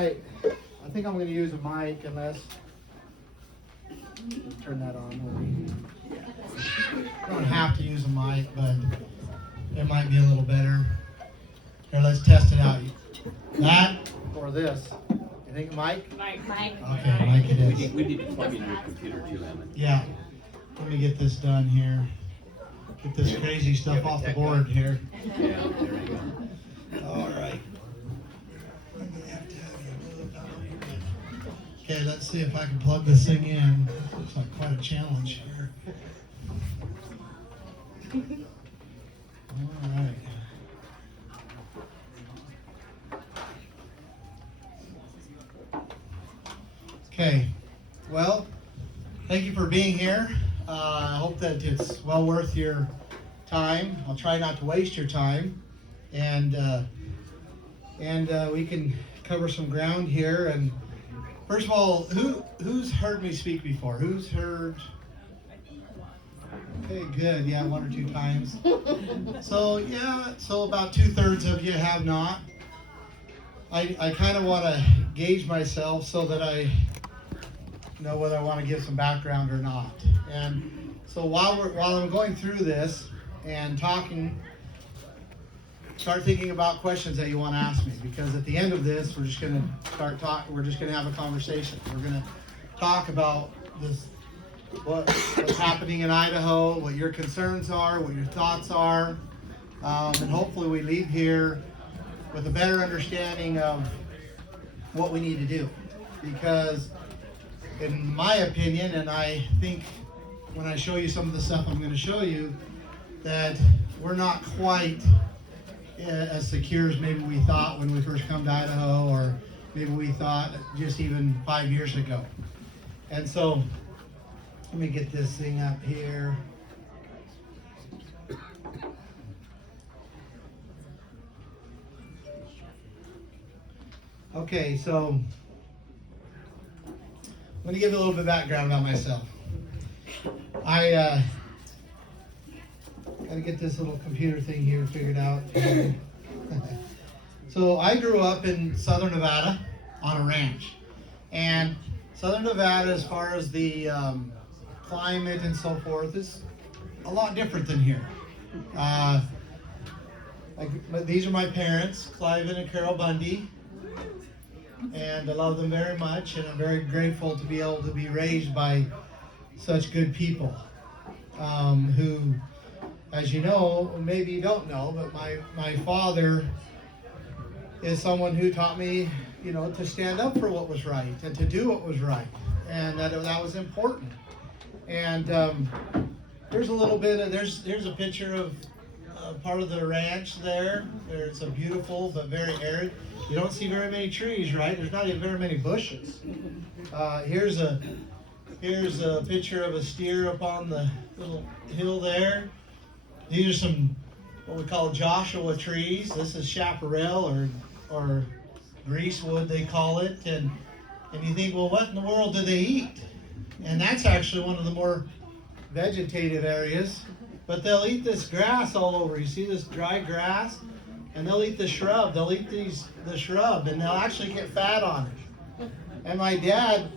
I think I'm going to use a mic unless, turn that on. I don't have to use a mic, but it might be a little better. Here, let's test it out. That or this? You think mic? Mic. Okay, mic it is. We need to plug in your computer too, Emmett. Yeah. Let me get this done here. Get this crazy stuff off the board here. Yeah, there you go. All right. Okay, let's see if I can plug this thing in. Looks like quite a challenge here. All right. Okay, well, thank you for being here. I hope that it's well worth your time. I'll try not to waste your time, and we can cover some ground here. And first of all, who's heard me speak before? Who's heard? Okay, good. Yeah, one or two times. So about 2/3 of you have not. I kind of want to gauge myself so that I know whether I want to give some background or not. And so while I'm going through this and talking, start thinking about questions that you want to ask me, because at the end of this, we're just going to start talking. We're just going to have a conversation. We're going to talk about this, what's happening in Idaho, what your concerns are, what your thoughts are, and hopefully we leave here with a better understanding of what we need to do. Because in my opinion, and I think when I show you some of the stuff I'm going to show you, that we're not quite as secure as maybe we thought when we first come to Idaho, or maybe we thought just even 5 years ago. And so, let me get this thing up here. Okay, so I'm going to give you a little bit of background about myself. I got to get this little computer thing here figured out. So I grew up in southern Nevada on a ranch. And southern Nevada, as far as the climate and so forth, is a lot different than here. These are my parents, Cliven and Carol Bundy. And I love them very much, and I'm very grateful to be able to be raised by such good people who, as you know, maybe you don't know, but my father is someone who taught me, to stand up for what was right and to do what was right, and that was important. And there's a little bit of, here's a picture of part of the ranch there. It's a beautiful but very arid. You don't see very many trees, right? There's not even very many bushes. Here's a picture of a steer up on the little hill there. These are some what we call Joshua trees. This is chaparral or greasewood, they call it. And you think, well, what in the world do they eat? And that's actually one of the more vegetative areas. But they'll eat this grass all over. You see this dry grass? And they'll eat the shrub. They'll eat the shrub, and they'll actually get fat on it. And my dad,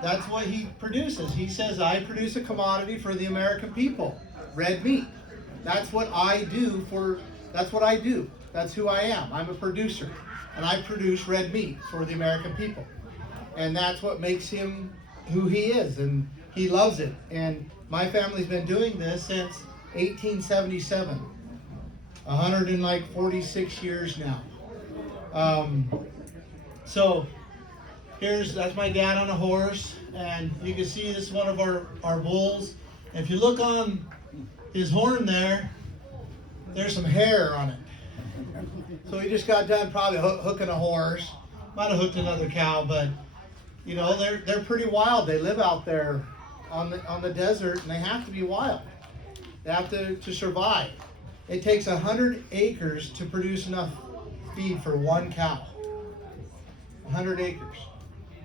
that's what he produces. He says, I produce a commodity for the American people, red meat. That's what I do that's what I do. That's who I am. I'm a producer, and I produce red meat for the American people. And that's what makes him who he is, and he loves it. And my family's been doing this since 1877. 146 years now. So that's my dad on a horse, and you can see this is one of our bulls. And if you look on his horn there's some hair on it. So he just got done probably hooking a horse. Might have hooked another cow, but they're pretty wild. They live out there on the desert, and they have to be wild. They have to survive. It takes 100 acres to produce enough feed for one cow. 100 acres.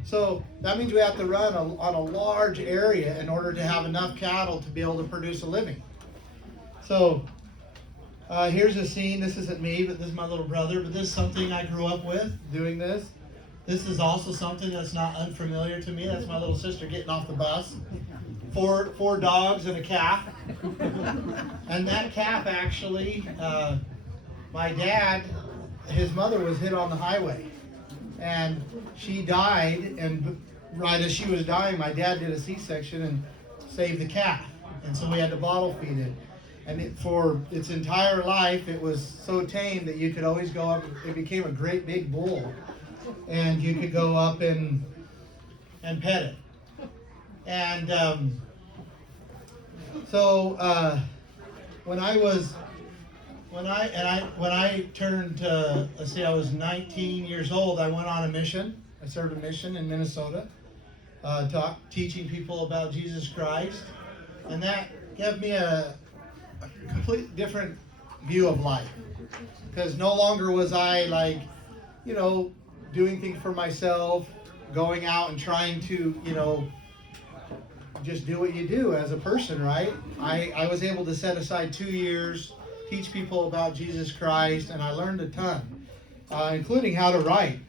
So that means we have to run on a large area in order to have enough cattle to be able to produce a living. So here's a scene. This isn't me, but this is my little brother. But this is something I grew up with, doing this. This is also something that's not unfamiliar to me. That's my little sister getting off the bus. Four dogs and a calf. And that calf actually, my dad, his mother was hit on the highway. And she died, and right as she was dying, my dad did a C-section and saved the calf. And so we had to bottle feed it. And for its entire life, it was so tame that you could always go up. It became a great big bull. And you could go up and pet it. And when I turned, let's see, I was 19 years old, I went on a mission. I served a mission in Minnesota, teaching people about Jesus Christ. And that gave me a complete different view of life. Because no longer was I like, doing things for myself, going out and trying to, just do what you do as a person, right? I was able to set aside 2 years, teach people about Jesus Christ, and I learned a ton, including how to write.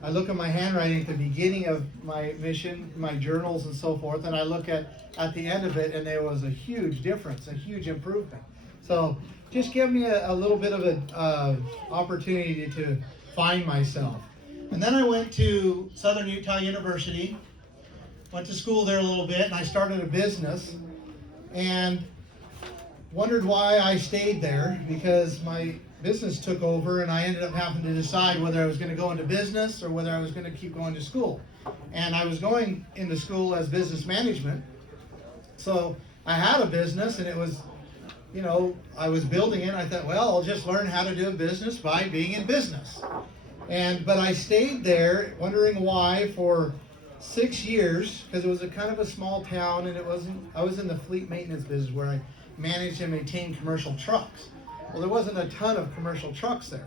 I look at my handwriting at the beginning of my mission, my journals and so forth, and I look at the end of it, and there was a huge difference, a huge improvement. So just give me a little bit of an opportunity to find myself. And then I went to Southern Utah University, went to school there a little bit, and I started a business, and wondered why I stayed there, because my business took over, and I ended up having to decide whether I was going to go into business or whether I was going to keep going to school. And I was going into school as business management, so I had a business, and it was, I was building it. I thought, well, I'll just learn how to do a business by being in business. But I stayed there, wondering why, for 6 years, because it was a kind of a small town, and I was in the fleet maintenance business where I managed and maintained commercial trucks. Well, there wasn't a ton of commercial trucks there.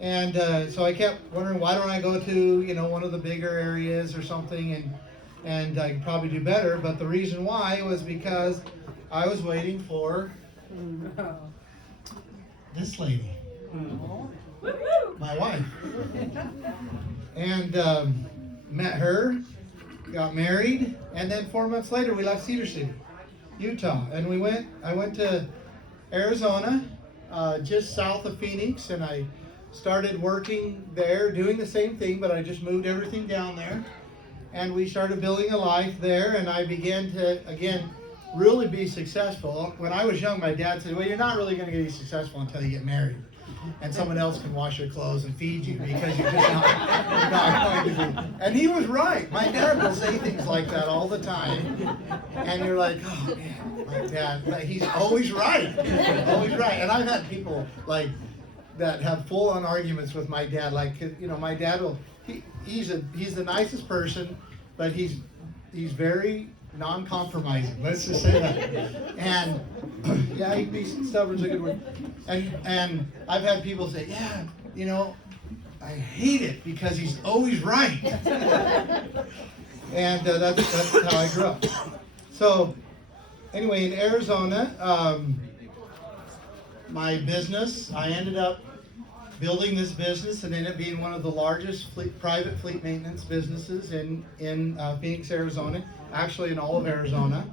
And so I kept wondering, why don't I go to, one of the bigger areas or something, and I could probably do better. But the reason why was because I was waiting for this lady, my wife. And met her, got married, and then 4 months later we left Cedar City, Utah, and I went to Arizona, just south of Phoenix, and I started working there, doing the same thing, but I just moved everything down there, and we started building a life there, and I began to, again, really be successful. When I was young, my dad said, well, you're not really going to get successful until you get married, and someone else can wash your clothes and feed you, because you're not going to be. And he was right. My dad will say things like that all the time, and you're like, oh man, my dad, he's always right, always right. And I've had people like that have full-on arguments with my dad. Like, my dad will, he's the nicest person, but he's very non-compromising. Let's just say that. And yeah, he can be stubborn's a good word. And I've had people say, yeah, I hate it because he's always right. And that's how I grew up. So anyway, in Arizona, my business, I ended up building this business and ended up being one of the largest private fleet maintenance businesses in Phoenix, Arizona, actually in all of Arizona.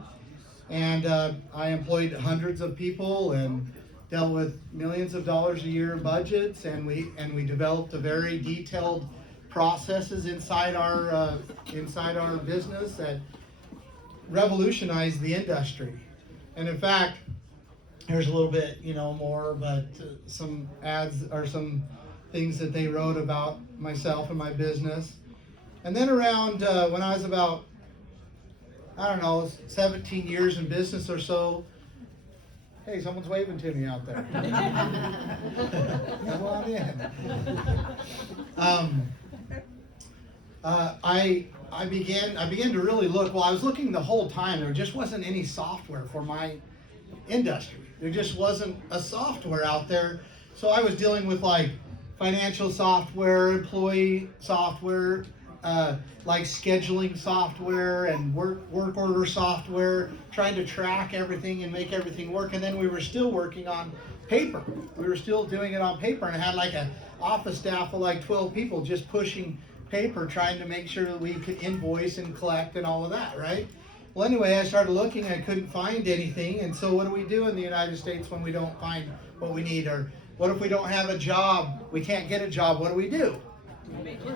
And I employed hundreds of people and dealt with millions of dollars a year in budgets, and we developed a very detailed processes inside our business that revolutionized the industry. And in fact, there's a little bit more, but some ads or some things that they wrote about myself and my business. And then around when I was about 17 years in business or so. Hey, someone's waving to me out there. Come on in. I began to really look. Well, I was looking the whole time. There just wasn't any software for my industry. There just wasn't a software out there. So I was dealing with like financial software, employee software, like scheduling software and work order software, trying to track everything and make everything work. And then we were still working on paper. We were still doing it on paper, and I had like an office staff of like 12 people just pushing paper trying to make sure that we could invoice and collect and all of that, right? Well, anyway, I started looking, I couldn't find anything, and so what do we do in the United States when we don't find what we need? Or what if we don't have a job, we can't get a job, what do?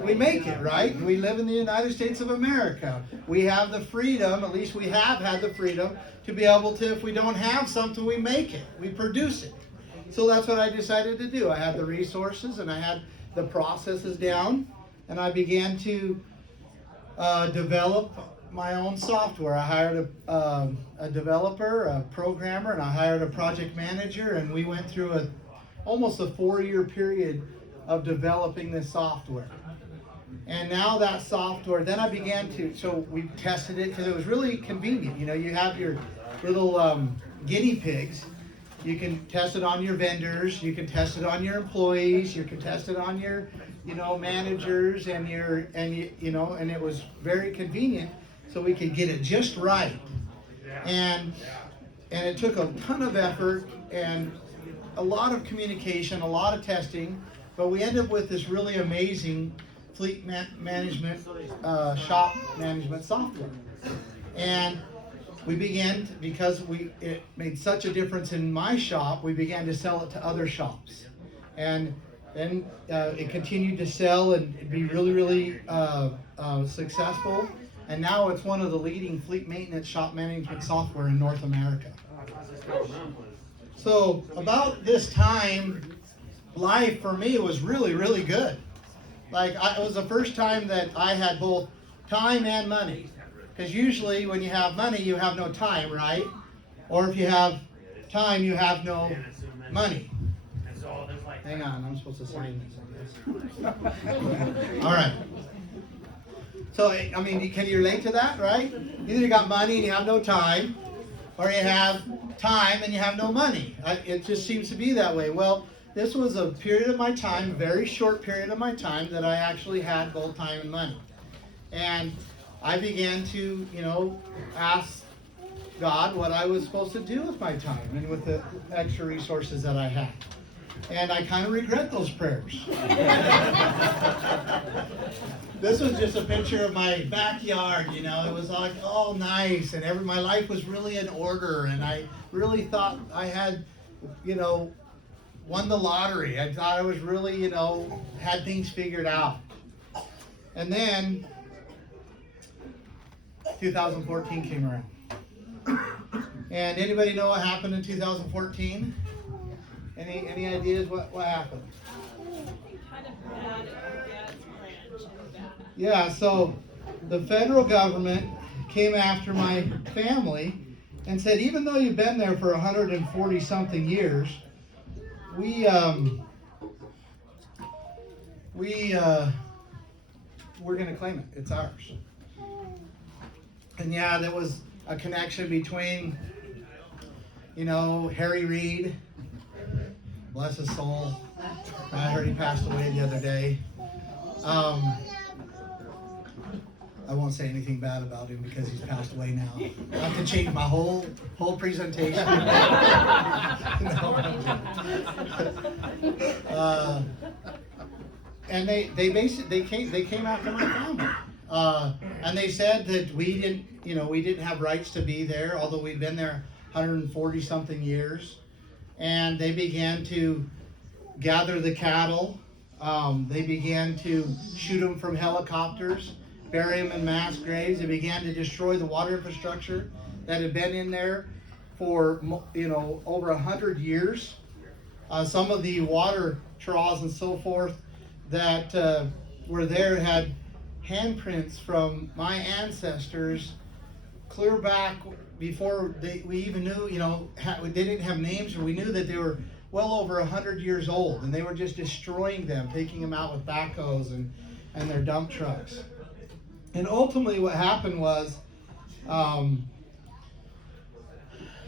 We make it, right? We live in the United States of America. We have the freedom, at least we have had the freedom, to be able to, if we don't have something, we make it, we produce it. So that's what I decided to do. I had the resources and I had the processes down, and I began to develop my own software. I hired a developer, a programmer, and I hired a project manager, and we went through almost a 4-year period of developing this software. And now that software, then I began to, so we tested it because it was really convenient. You know, you have your little guinea pigs. You can test it on your vendors, you can test it on your employees, you can test it on your, managers and and it was very convenient so we could get it just right. And it took a ton of effort and a lot of communication, a lot of testing, but we ended up with this really amazing fleet management, shop management software. And we began, because it made such a difference in my shop, we began to sell it to other shops. And then it continued to sell and be really, really successful. And now it's one of the leading fleet maintenance shop management software in North America. So about this time, life for me was really, really good. It was the first time that I had both time and money. Because usually when you have money, you have no time, right? Or if you have time, you have no money. Hang on, I'm supposed to sign this, I guess. All right. So, I mean, can you relate to that, right? Either you got money and you have no time, or you have time and you have no money. It just seems to be that way. Well, this was a period of my time, a very short period of my time, that I actually had both time and money. And I began to, ask God what I was supposed to do with my time and with the extra resources that I had. And I kind of regret those prayers. This was just a picture of my backyard, It was like, oh, nice. And my life was really in order. And I really thought I had, won the lottery. I thought I was really, had things figured out. And then 2014 came around. And anybody know what happened in 2014? Any ideas what happened? Yeah, so the federal government came after my family and said, even though you've been there for 140 something years, we're going to claim it. It's ours. And yeah, there was a connection between, Harry Reid, bless his soul. I heard he passed away the other day. I won't say anything bad about him because he's passed away now. I have to change my whole presentation. And they came after my family. And they said that we didn't have rights to be there, although we'd been there 140 something years. And they began to gather the cattle. They began to shoot them from helicopters, bury them in mass graves. They began to destroy the water infrastructure that had been in there for over 100 years. Some of the water troughs and so forth that were there had handprints from my ancestors clear back before we even knew, they didn't have names, or we knew that they were well over 100 years old, and they were just destroying them, taking them out with backhoes and their dump trucks. And ultimately what happened was, the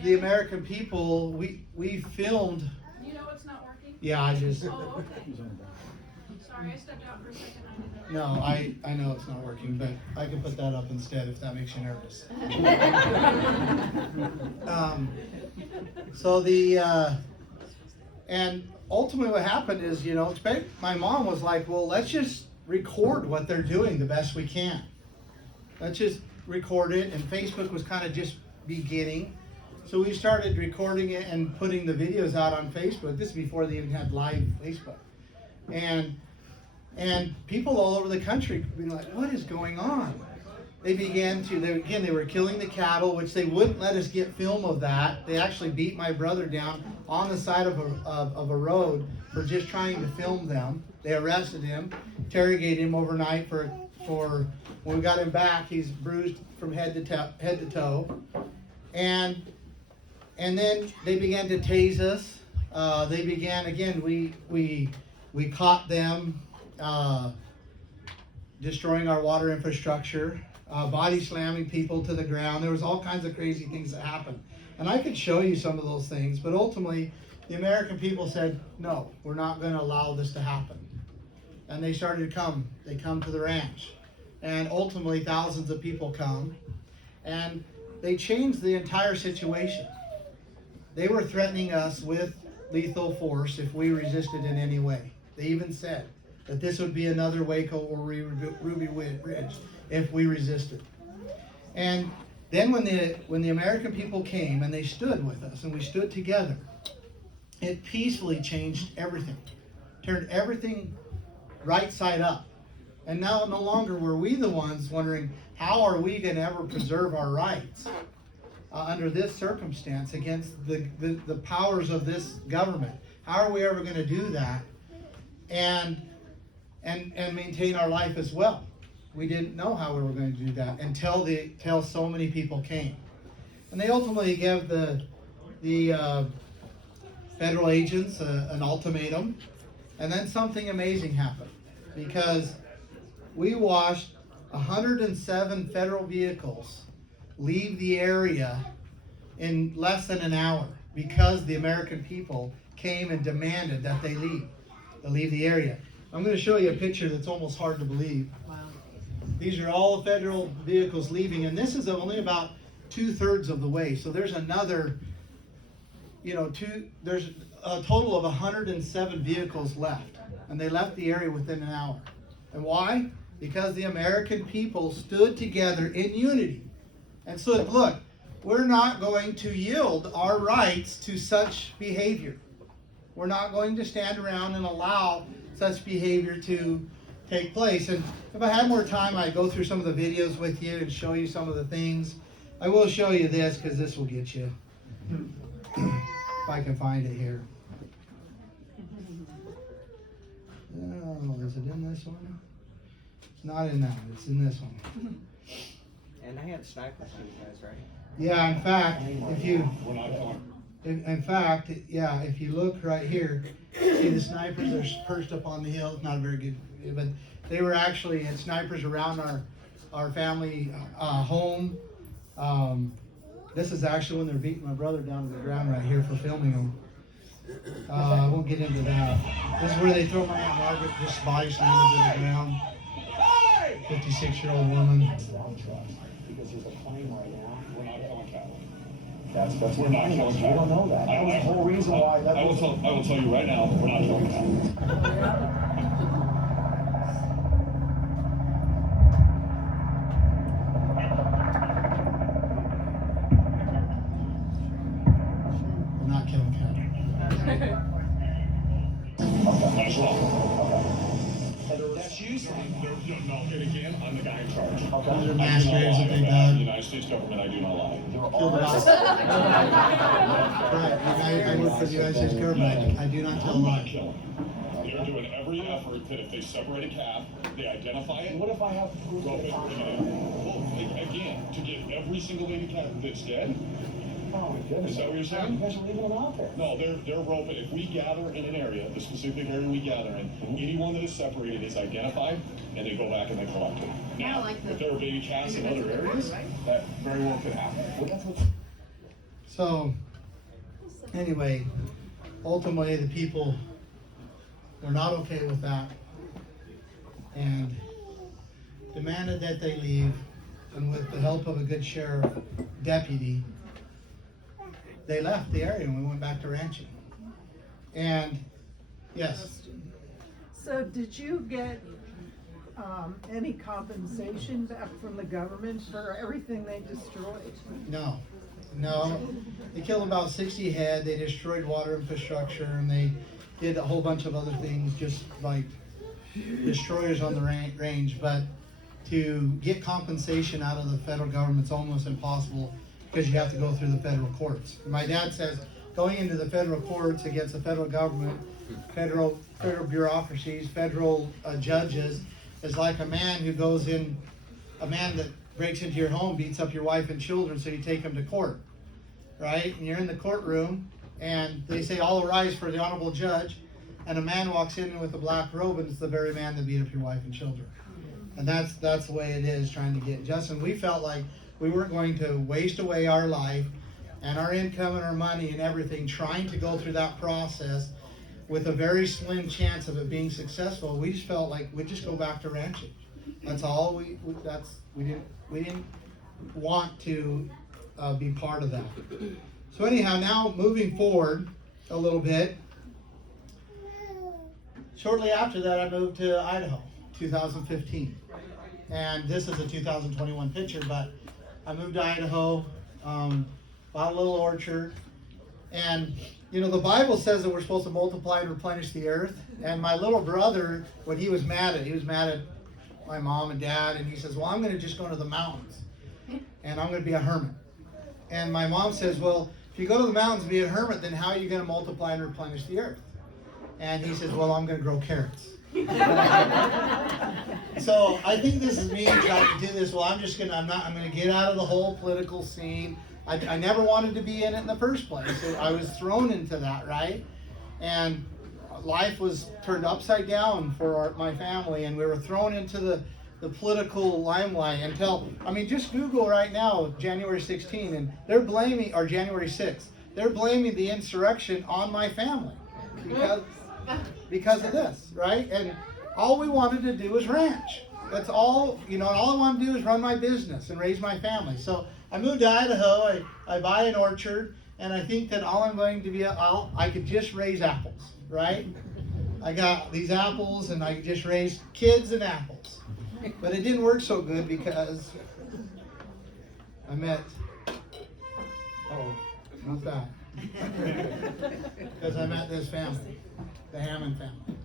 American people, we filmed. You know it's not working? Yeah, I just. Oh, okay. Sorry, I stepped out for a second. No, I know it's not working, but I can put that up instead if that makes you nervous. And ultimately what happened is, my mom was like, well, let's just record what they're doing the best we can. Let's just record it, and Facebook was kind of just beginning. So we started recording it and putting the videos out on Facebook. This is before they even had live Facebook. And people all over the country being like, what is going on? They were killing the cattle, which they wouldn't let us get film of that. They actually beat my brother down on the side of a road for just trying to film them. They arrested him, interrogated him overnight for when we got him back, he's bruised from head to toe. And then they began to tase us. They began again. We caught them destroying our water infrastructure, body slamming people to the ground. There was all kinds of crazy things that happened, and I could show you some of those things. But ultimately, the American people said, "No, we're not going to allow this to happen." And they started to come. They come to the ranch, and ultimately, thousands of people come, and they changed the entire situation. They were threatening us with lethal force if we resisted in any way. They even said that this would be another Waco or Ruby Ridge if we resisted. And then when the American people came and they stood with us and we stood together, it peacefully changed everything, turned everything right side up. And now no longer were we the ones wondering, how are we going to ever preserve our rights under this circumstance against the powers of this government? How are we ever going to do that and maintain our life as well? We didn't know how we were going to do that until so many people came. And they ultimately gave the federal agents an ultimatum. And then something amazing happened, because we watched 107 federal vehicles leave the area in less than an hour, because the American people came and demanded that they leave the area. I'm going to show you a picture that's almost hard to believe. Wow. These are all the federal vehicles leaving, and this is only about 2/3 of the way. So there's another, there's a total of 107 vehicles left, and they left the area within an hour. And why? Because the American people stood together in unity and said, look, we're not going to yield our rights to such behavior. We're not going to stand around and allow such behavior to take place. And if I had more time, I'd go through some of the videos with you and show you some of the things. I will show you this, because this will get you. If I can find it here. Oh, is it in this one? It's not in that one, it's in this one. And they had snipers on you guys, right? Yeah, in fact, if you look right here, see the snipers are perched up on the hill. It's not a very good, but they were actually snipers around our family home. This is actually when they're beating my brother down to the ground right here for filming them. I won't get into that. This is where they throw my Aunt Margaret, just body slammed her to the ground. 56-year-old woman. Because there's a plane right now. We're not killing cattle. That's we're not killing cattle. We don't know that. That was the whole reason why. I will tell you right now, we're not killing cattle. We're not killing cattle. That's wrong. That's you saying. No, and again, I'm the guy in charge. Those are mass graves that they The dug. United States government, I do not lie. Killed a lot. Right, I work for the United States government. I do not tell I'm not lies. killing. They're doing every effort that if they separate a calf, they identify it. What if I have to prove Go it? ahead, well, again, to get every single baby calf that's dead. Oh my goodness. Is that what you're saying? You guys are leaving them out there. No, they're roping. If we gather in an area, the specific area we gather in, anyone that is separated is identified, and they go back and they collect it. Now, if there are baby calves in other areas, that very well could happen. Well, that's what. So, anyway, ultimately the people were not okay with that and demanded that they leave, and with the help of a good sheriff deputy, they left the area and we went back to ranching. And yes, So did you get any compensation back from the government for everything they destroyed? No. They killed about 60 head. They destroyed water infrastructure, and they did a whole bunch of other things, just like destroyers on the range. But to get compensation out of the federal government's almost impossible because you have to go through the federal courts. My dad says going into the federal courts against the federal government, federal bureaucracies, federal judges, is like a man that breaks into your home, beats up your wife and children, so you take them to court, right? And you're in the courtroom, and they say, all rise for the honorable judge, and a man walks in with a black robe, and it's the very man that beat up your wife and children. And that's the way it is, trying to get justice. And we felt like we weren't going to waste away our life and our income and our money and everything trying to go through that process with a very slim chance of it being successful. We just felt like we'd just go back to ranching. That's all we didn't want to be part of that. So anyhow, now moving forward a little bit, shortly after that I moved to Idaho, 2015. And this is a 2021 picture, but I moved to Idaho, bought a little orchard, and you know, the Bible says that we're supposed to multiply and replenish the earth. And my little brother, when he was mad at my mom and dad, and he says, well, I'm going to just go to the mountains, and I'm going to be a hermit. And my mom says, well, if you go to the mountains and be a hermit, then how are you going to multiply and replenish the earth? And he says, well, I'm going to grow carrots. So I think this is me trying to do this. Well, I'm going to get out of the whole political scene. I never wanted to be in it in the first place. So I was thrown into that, right? And life was turned upside down for my family, and we were thrown into the political limelight until, just Google right now, January 16, and they're blaming, or January 6th, they're blaming the insurrection on my family because of this, right? And all we wanted to do was ranch. That's all, all I wanted to do is run my business and raise my family. So I moved to Idaho, I buy an orchard, and I think that all I'm going to be, I could just raise apples, right? I got these apples, and I could just raise kids and apples. But it didn't work so good because I met, not that. Because I met this family, the Hammond family.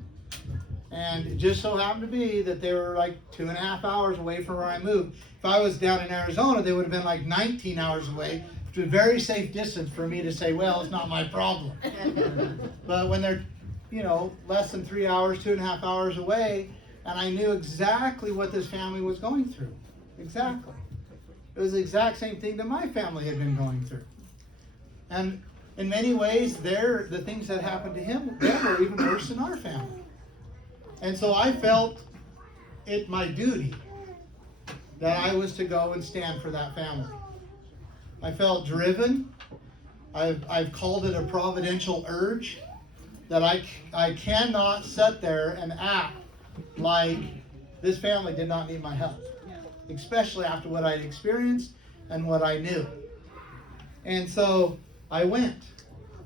And it just so happened to be that they were like 2.5 hours away from where I moved. If I was down in Arizona, they would have been like 19 hours away, which was a very safe distance for me to say, well, it's not my problem. But when they're, less than 3 hours, 2.5 hours away, and I knew exactly what this family was going through. Exactly. It was the exact same thing that my family had been going through. And in many ways, the things that happened to him were even worse than our family. And so I felt it my duty that I was to go and stand for that family. I felt driven. I've called it a providential urge that I cannot sit there and act like this family did not need my help, especially after what I'd experienced and what I knew. And so I went,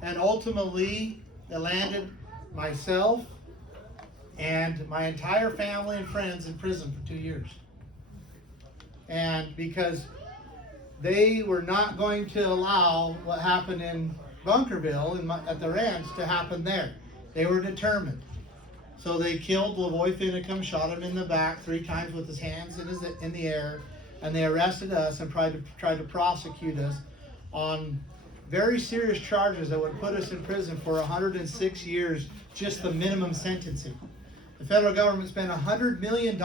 and ultimately it landed myself and my entire family and friends in prison for 2 years. And because they were not going to allow what happened in Bunkerville at the ranch to happen there. They were determined. So they killed Lavoy Finicum, shot him in the back 3 times with his hands in the air, and they arrested us and tried to prosecute us on very serious charges that would put us in prison for 106 years, just the minimum sentencing. The federal government spent $100 million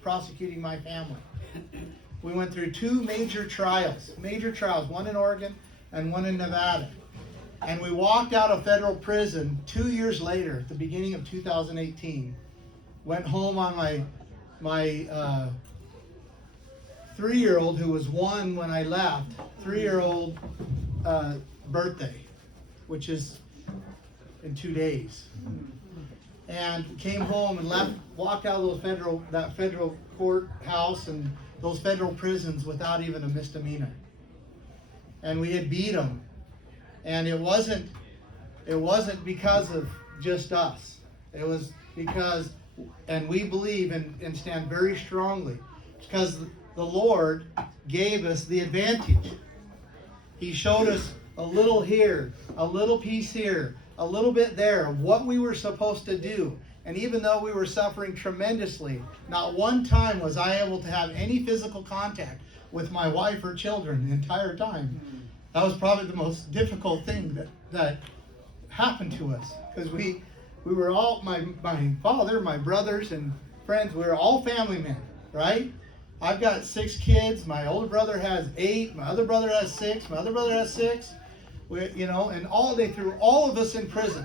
prosecuting my family. We went through 2 major trials, one in Oregon and one in Nevada. And we walked out of federal prison 2 years later, at the beginning of 2018. Went home on my 3-year-old, who was 1 when I left, 3-year-old birthday, which is in 2 days. And came home and walked out of that federal courthouse and those federal prisons without even a misdemeanor. And we had beat them. And it wasn't because of just us. It was because And we believe and stand very strongly because the Lord gave us the advantage. He showed us a little here, a little piece here, a little bit there, what we were supposed to do. And even though we were suffering tremendously, not one time was I able to have any physical contact with my wife or children the entire time. That was probably the most difficult thing that happened to us. Because we were all, my father, my brothers and friends, we were all family men, right? I've got 6 kids. My older brother has 8. My other brother has 6. My other brother has 6. And they threw all of us in prison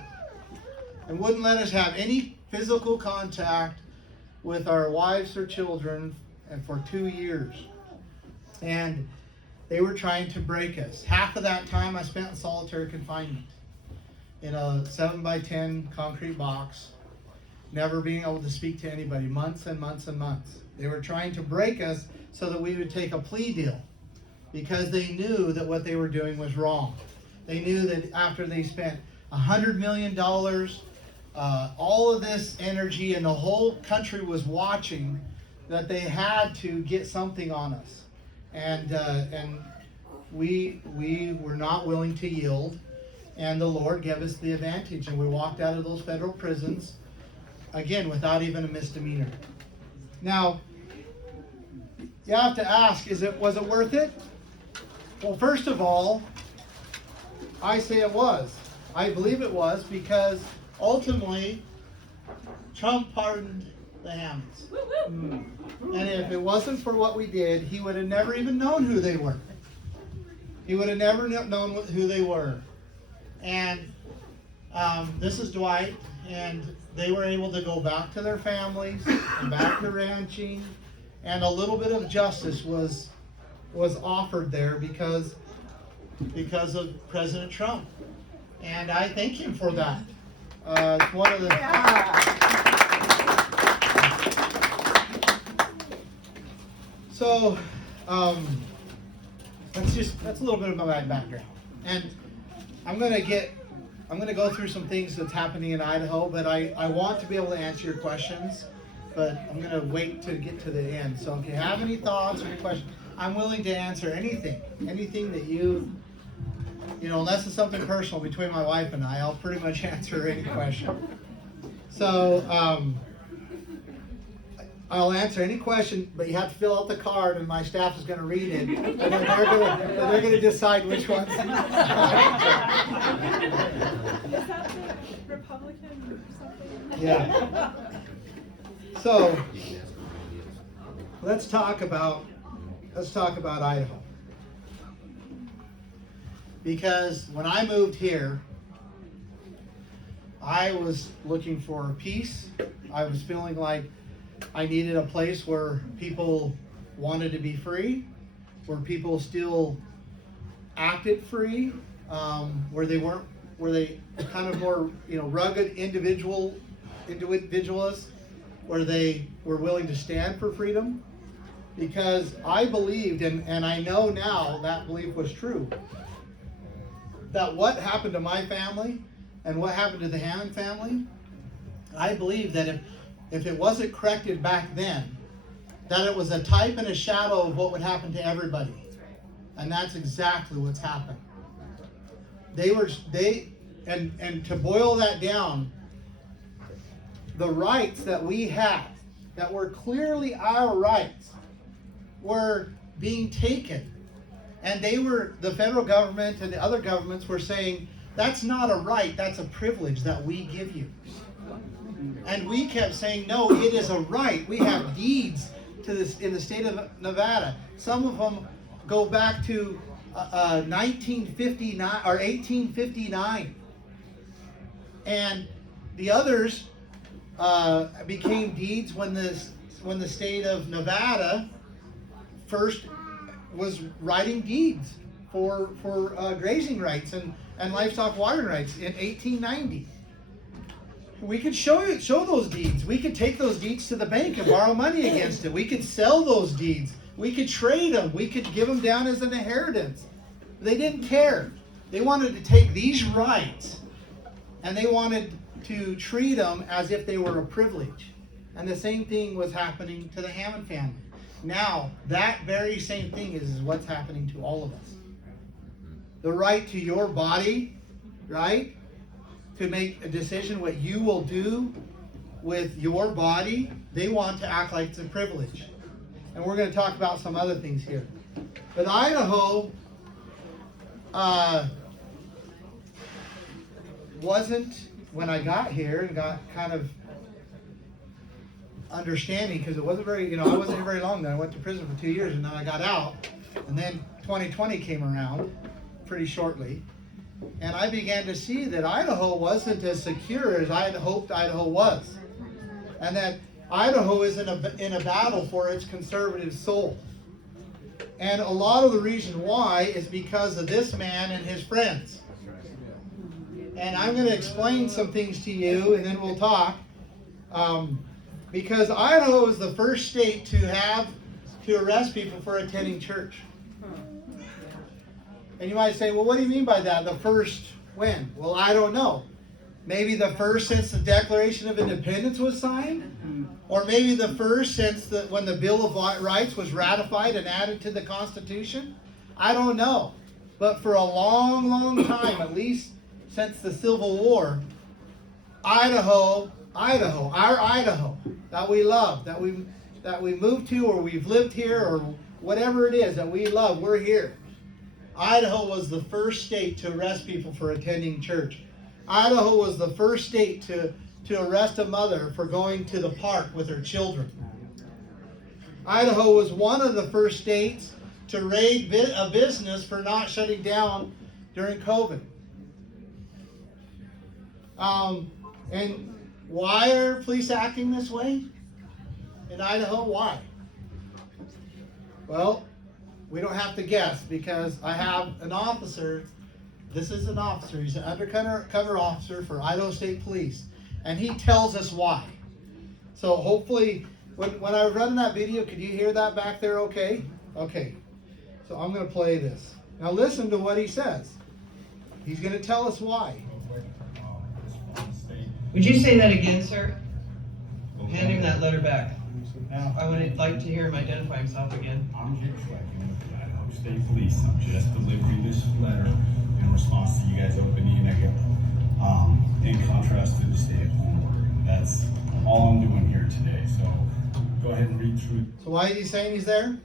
and wouldn't let us have any physical contact with our wives or children for 2 years. And they were trying to break us. Half of that time I spent in solitary confinement in a 7x10 concrete box, never being able to speak to anybody, months and months and months. They were trying to break us so that we would take a plea deal because they knew that what they were doing was wrong. They knew that after they spent $100 million, all of this energy, and the whole country was watching, that they had to get something on us. And we were not willing to yield, and the Lord gave us the advantage, and we walked out of those federal prisons, again, without even a misdemeanor. Now, you have to ask, was it worth it? Well, first of all, I say it was. I believe it was because ultimately, Trump pardoned the Hammonds. And if it wasn't for what we did, he would have never even known who they were. He would have never known who they were. And this is Dwight, and they were able to go back to their families, back to ranching, and a little bit of justice was offered there because of President Trump. And I thank him for that. It's one of the... So, that's a little bit of my background. And I'm gonna go through some things that's happening in Idaho, but I want to be able to answer your questions, but I'm gonna wait to get to the end. So if you have any thoughts or any questions, I'm willing to answer anything that unless it's something personal between my wife and I'll pretty much answer any question. So, I'll answer any question, but you have to fill out the card, and my staff is going to read it, and then they're going to decide which ones. Is that the Republican or something? Yeah. So, let's talk about Idaho. Because when I moved here, I was looking for peace. I was feeling like I needed a place where people wanted to be free, where people still acted free, where they kind of more, rugged individualists, where they were willing to stand for freedom. Because I believed, and I know now that belief was true, that what happened to my family and what happened to the Hammond family, I believe that if it wasn't corrected back then, that it was a type and a shadow of what would happen to everybody. And that's exactly what's happened. And to boil that down, the rights that we had, that were clearly our rights, were being taken. And the federal government and the other governments were saying, that's not a right, that's a privilege that we give you. And we kept saying, no, it is a right. We have deeds to this in the state of Nevada. Some of them go back to 1959 or 1859. And the others became deeds when the state of Nevada first was writing deeds for grazing rights and livestock watering rights in 1890. We could show those deeds. We could take those deeds to the bank and borrow money against it. We could sell those deeds. We could trade them. We could give them down as an inheritance. They didn't care. They wanted to take these rights and they wanted to treat them as if they were a privilege. And the same thing was happening to the Hammond family. Now, that very same thing is what's happening to all of us. The right to your body, right? To make a decision what you will do with your body, they want to act like it's a privilege. And we're going to talk about some other things here. But Idaho wasn't, when I got here and got kind of understanding, because it wasn't very, I wasn't here very long then. I went to prison for 2 years and then I got out. And then 2020 came around pretty shortly. And I began to see that Idaho wasn't as secure as I had hoped Idaho was. And that Idaho is in a battle for its conservative soul. And a lot of the reason why is because of this man and his friends. And I'm going to explain some things to you and then we'll talk. Because Idaho is the first state to arrest people for attending church. And you might say, well, what do you mean by that? The first when? Well, I don't know. Maybe the first since the Declaration of Independence was signed? Or maybe the first since when the Bill of Rights was ratified and added to the Constitution? I don't know. But for a long, long time, at least since the Civil War, Idaho, our Idaho, that we love, that we moved to, or we've lived here, or whatever it is that we love, we're here. Idaho was the first state to arrest people for attending church. Idaho was the first state to arrest a mother for going to the park with her children. Idaho was one of the first states to raid a business for not shutting down during COVID. And why are police acting this way in Idaho? Why? Well, we don't have to guess because I have an officer. This is an officer. He's an undercover officer for Idaho State Police. And he tells us why. So hopefully, when I was running that video, could you hear that back there okay? Okay. So I'm going to play this. Now listen to what he says. He's going to tell us why. Would you say that again, sir? Hand him that letter back. I would like to hear him identify himself again. I'm Jim Schwecken with the Idaho State Police. I'm just delivering this letter in response to you guys opening it, in contrast to the stay-at-home order. That's all I'm doing here today. So go ahead and read through. So why is he saying he's there?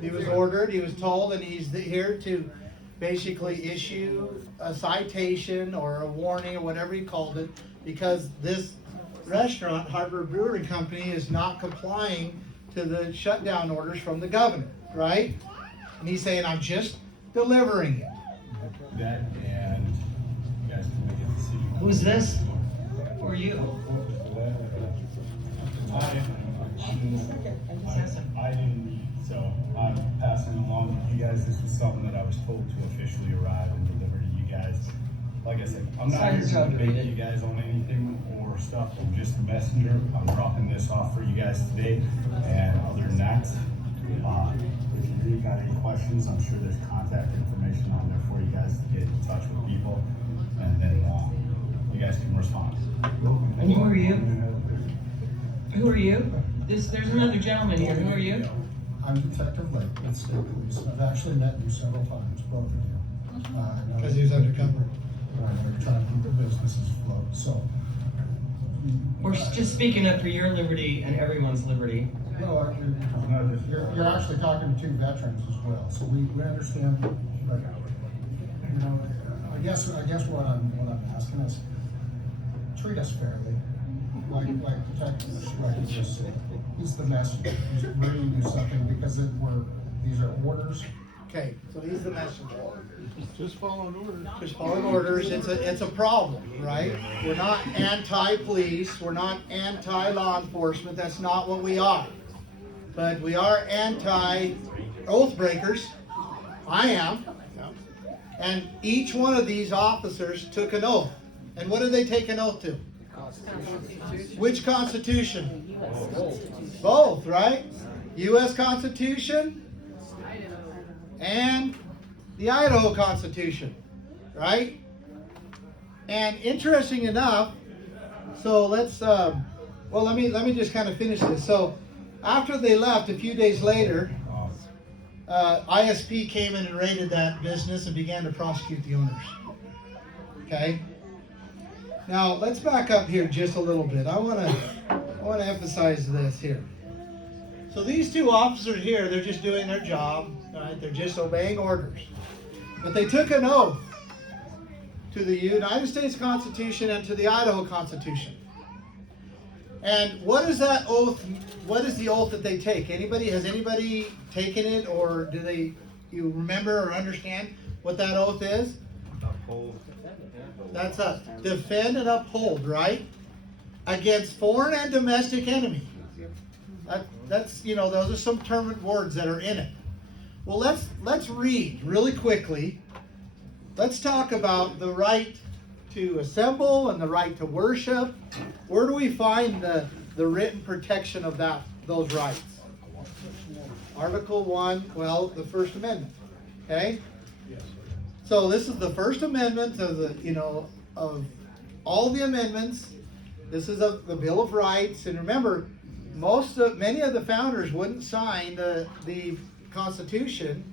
He was ordered, he was told, and he's here to basically issue a citation or a warning or whatever he called it, because this restaurant, Harbor Brewing Company, is not complying to the shutdown orders from the governor, right? And he's saying, I'm just delivering it. That and you guys can make a decision. Who's this? Who are you? I didn't read, so I'm passing along to you guys. This was something that I was told to officially arrive and deliver to you guys. Like I said, I'm not here to debate you guys on anything or stuff. I'm just a messenger. I'm dropping this off for you guys today. And other than that, if you really got any questions, I'm sure there's contact information on there for you guys to get in touch with people. And then you guys can respond. And who are you? Who are you? There's another gentleman here. Who are you? I'm Detective Lake with State Police. I've actually met you several times, both of you. Because he's undercover. We're trying to keep the businesses afloat, so. We're just speaking up for your liberty and everyone's liberty. No, you're actually talking to two veterans as well, so we understand, but, I guess what I'm asking is, treat us fairly, like Detective Schwecken just said. He's the messenger, he's bringing you something because these are orders. Okay, so he's the messenger. Just following orders. Just following orders. It's a problem, right? We're not anti-police. We're not anti-law enforcement. That's not what we are. But we are anti-oath breakers. I am. And each one of these officers took an oath. And what did they take an oath to? Which Constitution? Both, right? U.S. Constitution and the Idaho Constitution, right? And interesting enough, so let's Well, let me just kind of finish this. So, after they left, a few days later, ISP came in and raided that business and began to prosecute the owners. Okay. Now let's back up here just a little bit. I want to emphasize this here. So these two officers here, they're just doing their job, right? They're just obeying orders. But they took an oath to the United States Constitution and to the Idaho Constitution. And what is that oath? What is the oath that they take? Has anybody taken it, or you remember or understand what that oath is? Uphold. That's a defend and uphold, right? Against foreign and domestic enemy. That's those are some term words that are in it. Well, let's read really quickly. Let's talk about the right to assemble and the right to worship. Where do we find the written protection of those rights? Article 1, well, the First Amendment. Okay? So this is the First Amendment of all the amendments. This is the Bill of Rights. And remember, many of the founders wouldn't sign the Constitution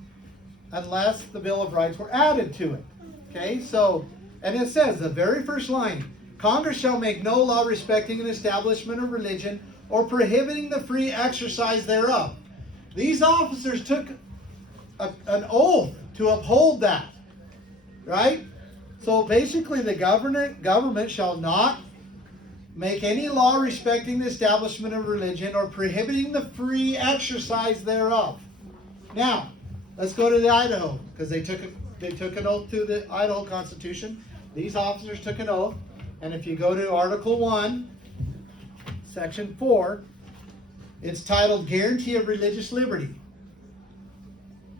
unless the Bill of Rights were added to it. Okay, so, and it says, the very first line, Congress shall make no law respecting an establishment of religion or prohibiting the free exercise thereof. These officers took an oath to uphold that, right? So basically the government shall not make any law respecting the establishment of religion or prohibiting the free exercise thereof. Now, let's go to the Idaho, because they took an oath to the Idaho Constitution. These officers took an oath, and if you go to Article 1, Section 4, it's titled Guarantee of Religious Liberty.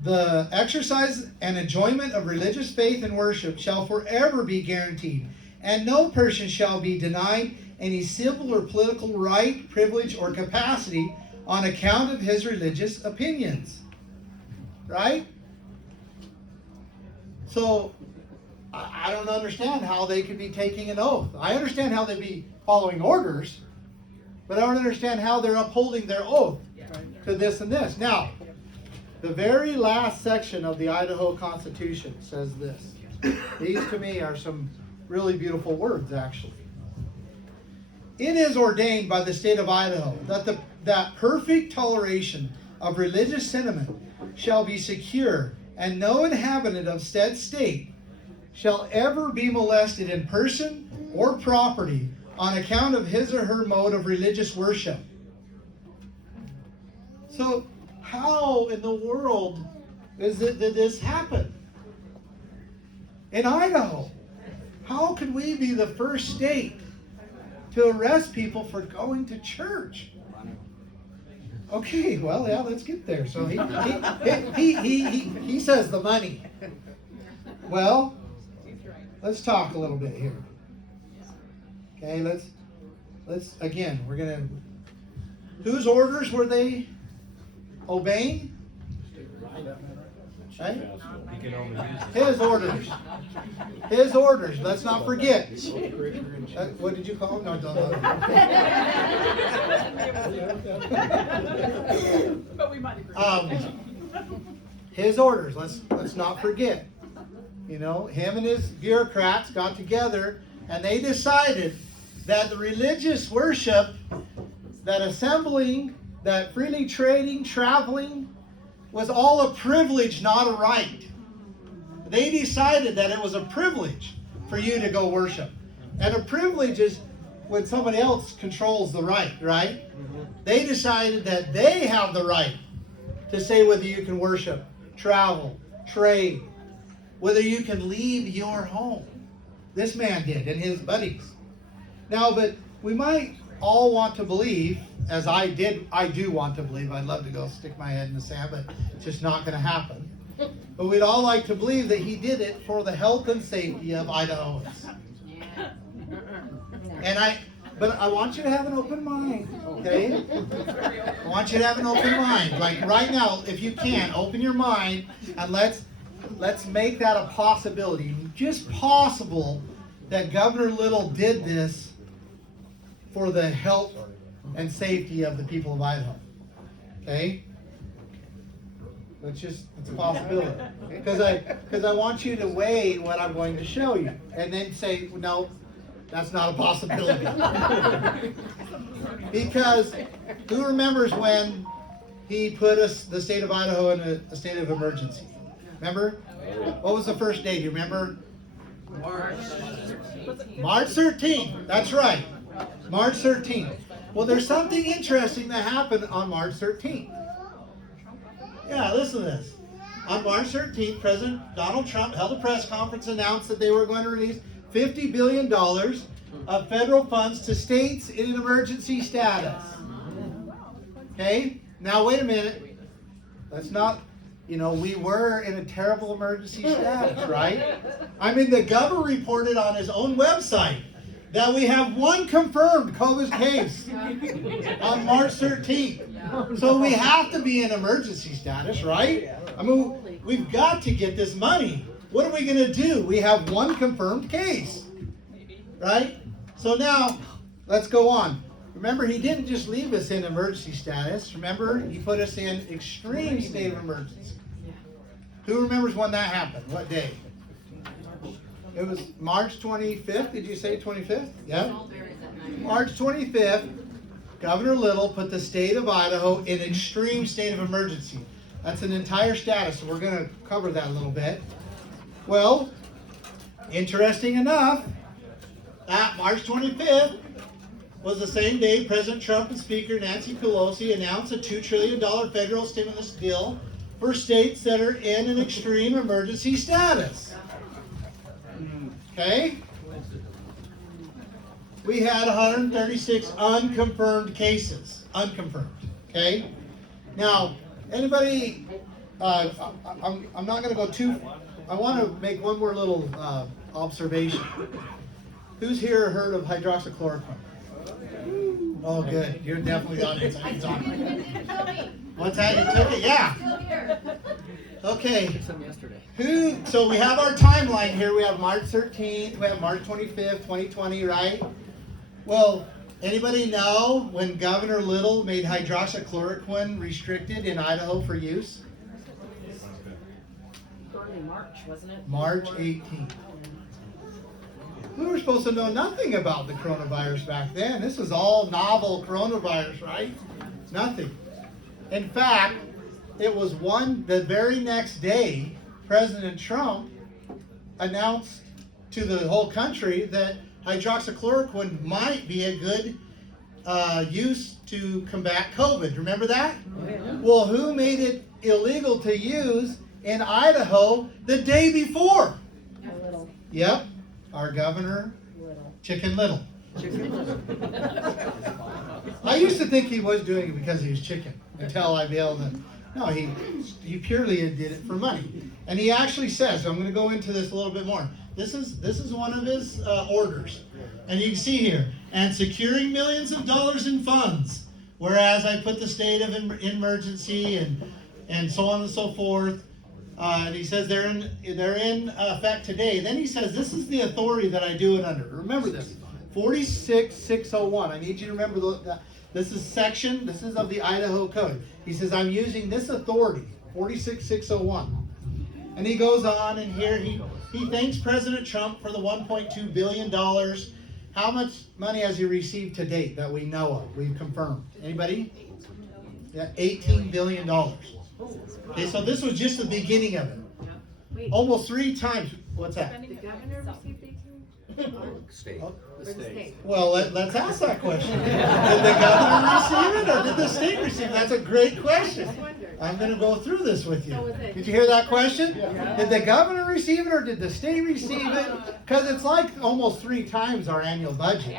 The exercise and enjoyment of religious faith and worship shall forever be guaranteed, and no person shall be denied any civil or political right, privilege, or capacity on account of his religious opinions. Right? So, I don't understand how they could be taking an oath. I understand how they'd be following orders, but I don't understand how they're upholding their oath to this and this. Now, the very last section of the Idaho Constitution says this. These to me are some really beautiful words, actually. It is ordained by the state of Idaho that perfect toleration of religious sentiment shall be secure, and no inhabitant of said state shall ever be molested in person or property on account of his or her mode of religious worship. So, how in the world did this happen? In Idaho, how could we be the first state to arrest people for going to church? Okay, well, yeah, let's get there. So he says the money. Well, let's talk a little bit here. Okay, let's again, we're gonna. Whose orders were they obeying? Right? His orders. His orders. Let's not forget. What did you call him? No, don't. But we might agree. His orders. Let's not forget. Him and his bureaucrats got together and they decided that the religious worship, that assembling, that freely trading, traveling, was all a privilege, not a right. They decided that it was a privilege for you to go worship. And a privilege is when somebody else controls the right? They decided that they have the right to say whether you can worship, travel, trade, whether you can leave your home. This man did, and his buddies. Now, but we might all want to believe, as I do want to believe, I'd love to go stick my head in the sand, but it's just not going to happen. But we'd all like to believe that he did it for the health and safety of Idahoans. But I want you to have an open mind, okay? I want you to have an open mind. Like right now, if you can, open your mind and let's make that a possibility. Just possible that Governor Little did this for the health and safety of the people of Idaho. Okay? It's a possibility. Because I want you to weigh what I'm going to show you. And then say, no, that's not a possibility. Because who remembers when he put the state of Idaho in a state of emergency? Remember? What was the first day? Do you remember? March 13th. That's right. March 13th. Well, there's something interesting that happened on March 13th. Yeah, listen to this. On March 13th, President Donald Trump held a press conference, announced that they were going to release $50 billion of federal funds to states in an emergency status. Okay? Now, wait a minute. Let's not, we were in a terrible emergency status, right? I mean, the governor reported on his own website that we have one confirmed COVID case on March 13th. So we have to be in emergency status, right? I mean, we've got to get this money. What are we going to do? We have one confirmed case, right? So now, let's go on. Remember, he didn't just leave us in emergency status. Remember, he put us in extreme state of emergency. Who remembers when that happened? What day? It was March 25th. Did you say 25th? Yeah. March 25th, Governor Little put the state of Idaho in extreme state of emergency. That's an entire status, so we're going to cover that a little bit. Well, interesting enough, that March 25th was the same day President Trump and Speaker Nancy Pelosi announced a $2 trillion federal stimulus deal for states that are in an extreme emergency status. Okay? We had 136 unconfirmed cases. Unconfirmed. Okay? Now, anybody, I'm not going to go too, I want to make one more little observation. Who's here heard of hydroxychloroquine? Oh, good. You're definitely on it. What's that? You took it? Yeah. Okay. So we have our timeline here. We have March 13th. We have March 25th, 2020, right? Well, anybody know when Governor Little made hydroxychloroquine restricted in Idaho for use? Early March, wasn't it? March 18th. We were supposed to know nothing about the coronavirus back then. This was all novel coronavirus, right? Nothing. In fact, it was the very next day, President Trump announced to the whole country that hydroxychloroquine might be a good use to combat COVID. Remember that? Well, who made it illegal to use in Idaho the day before? Yep, our Governor Chicken Little. I used to think he was doing it because he was chicken until I be able to. No, he purely did it for money. And he actually says, I'm going to go into this a little bit more. This is one of his orders. And you can see here, and securing millions of dollars in funds, whereas I put the state of emergency and so on and so forth. And he says they're in effect today. Then he says, this is the authority that I do it under. Remember this, 46601. I need you to remember that. This is of the Idaho Code. He says, I'm using this authority, 46601. And he goes on, and here he thanks President Trump for the $1.2 billion. How much money has he received to date that we know of? We've confirmed. Anybody? Yeah, $18 billion. Okay, so this was just the beginning of it. Almost 3 times. What's that? The governor received 18? State. The state. Well, let's ask that question. Did the governor receive it or did the state receive it? That's a great question. I'm going to go through this with you. Did you hear that question? Did the governor receive it or did the state receive it? Because it's like almost 3 times our annual budget,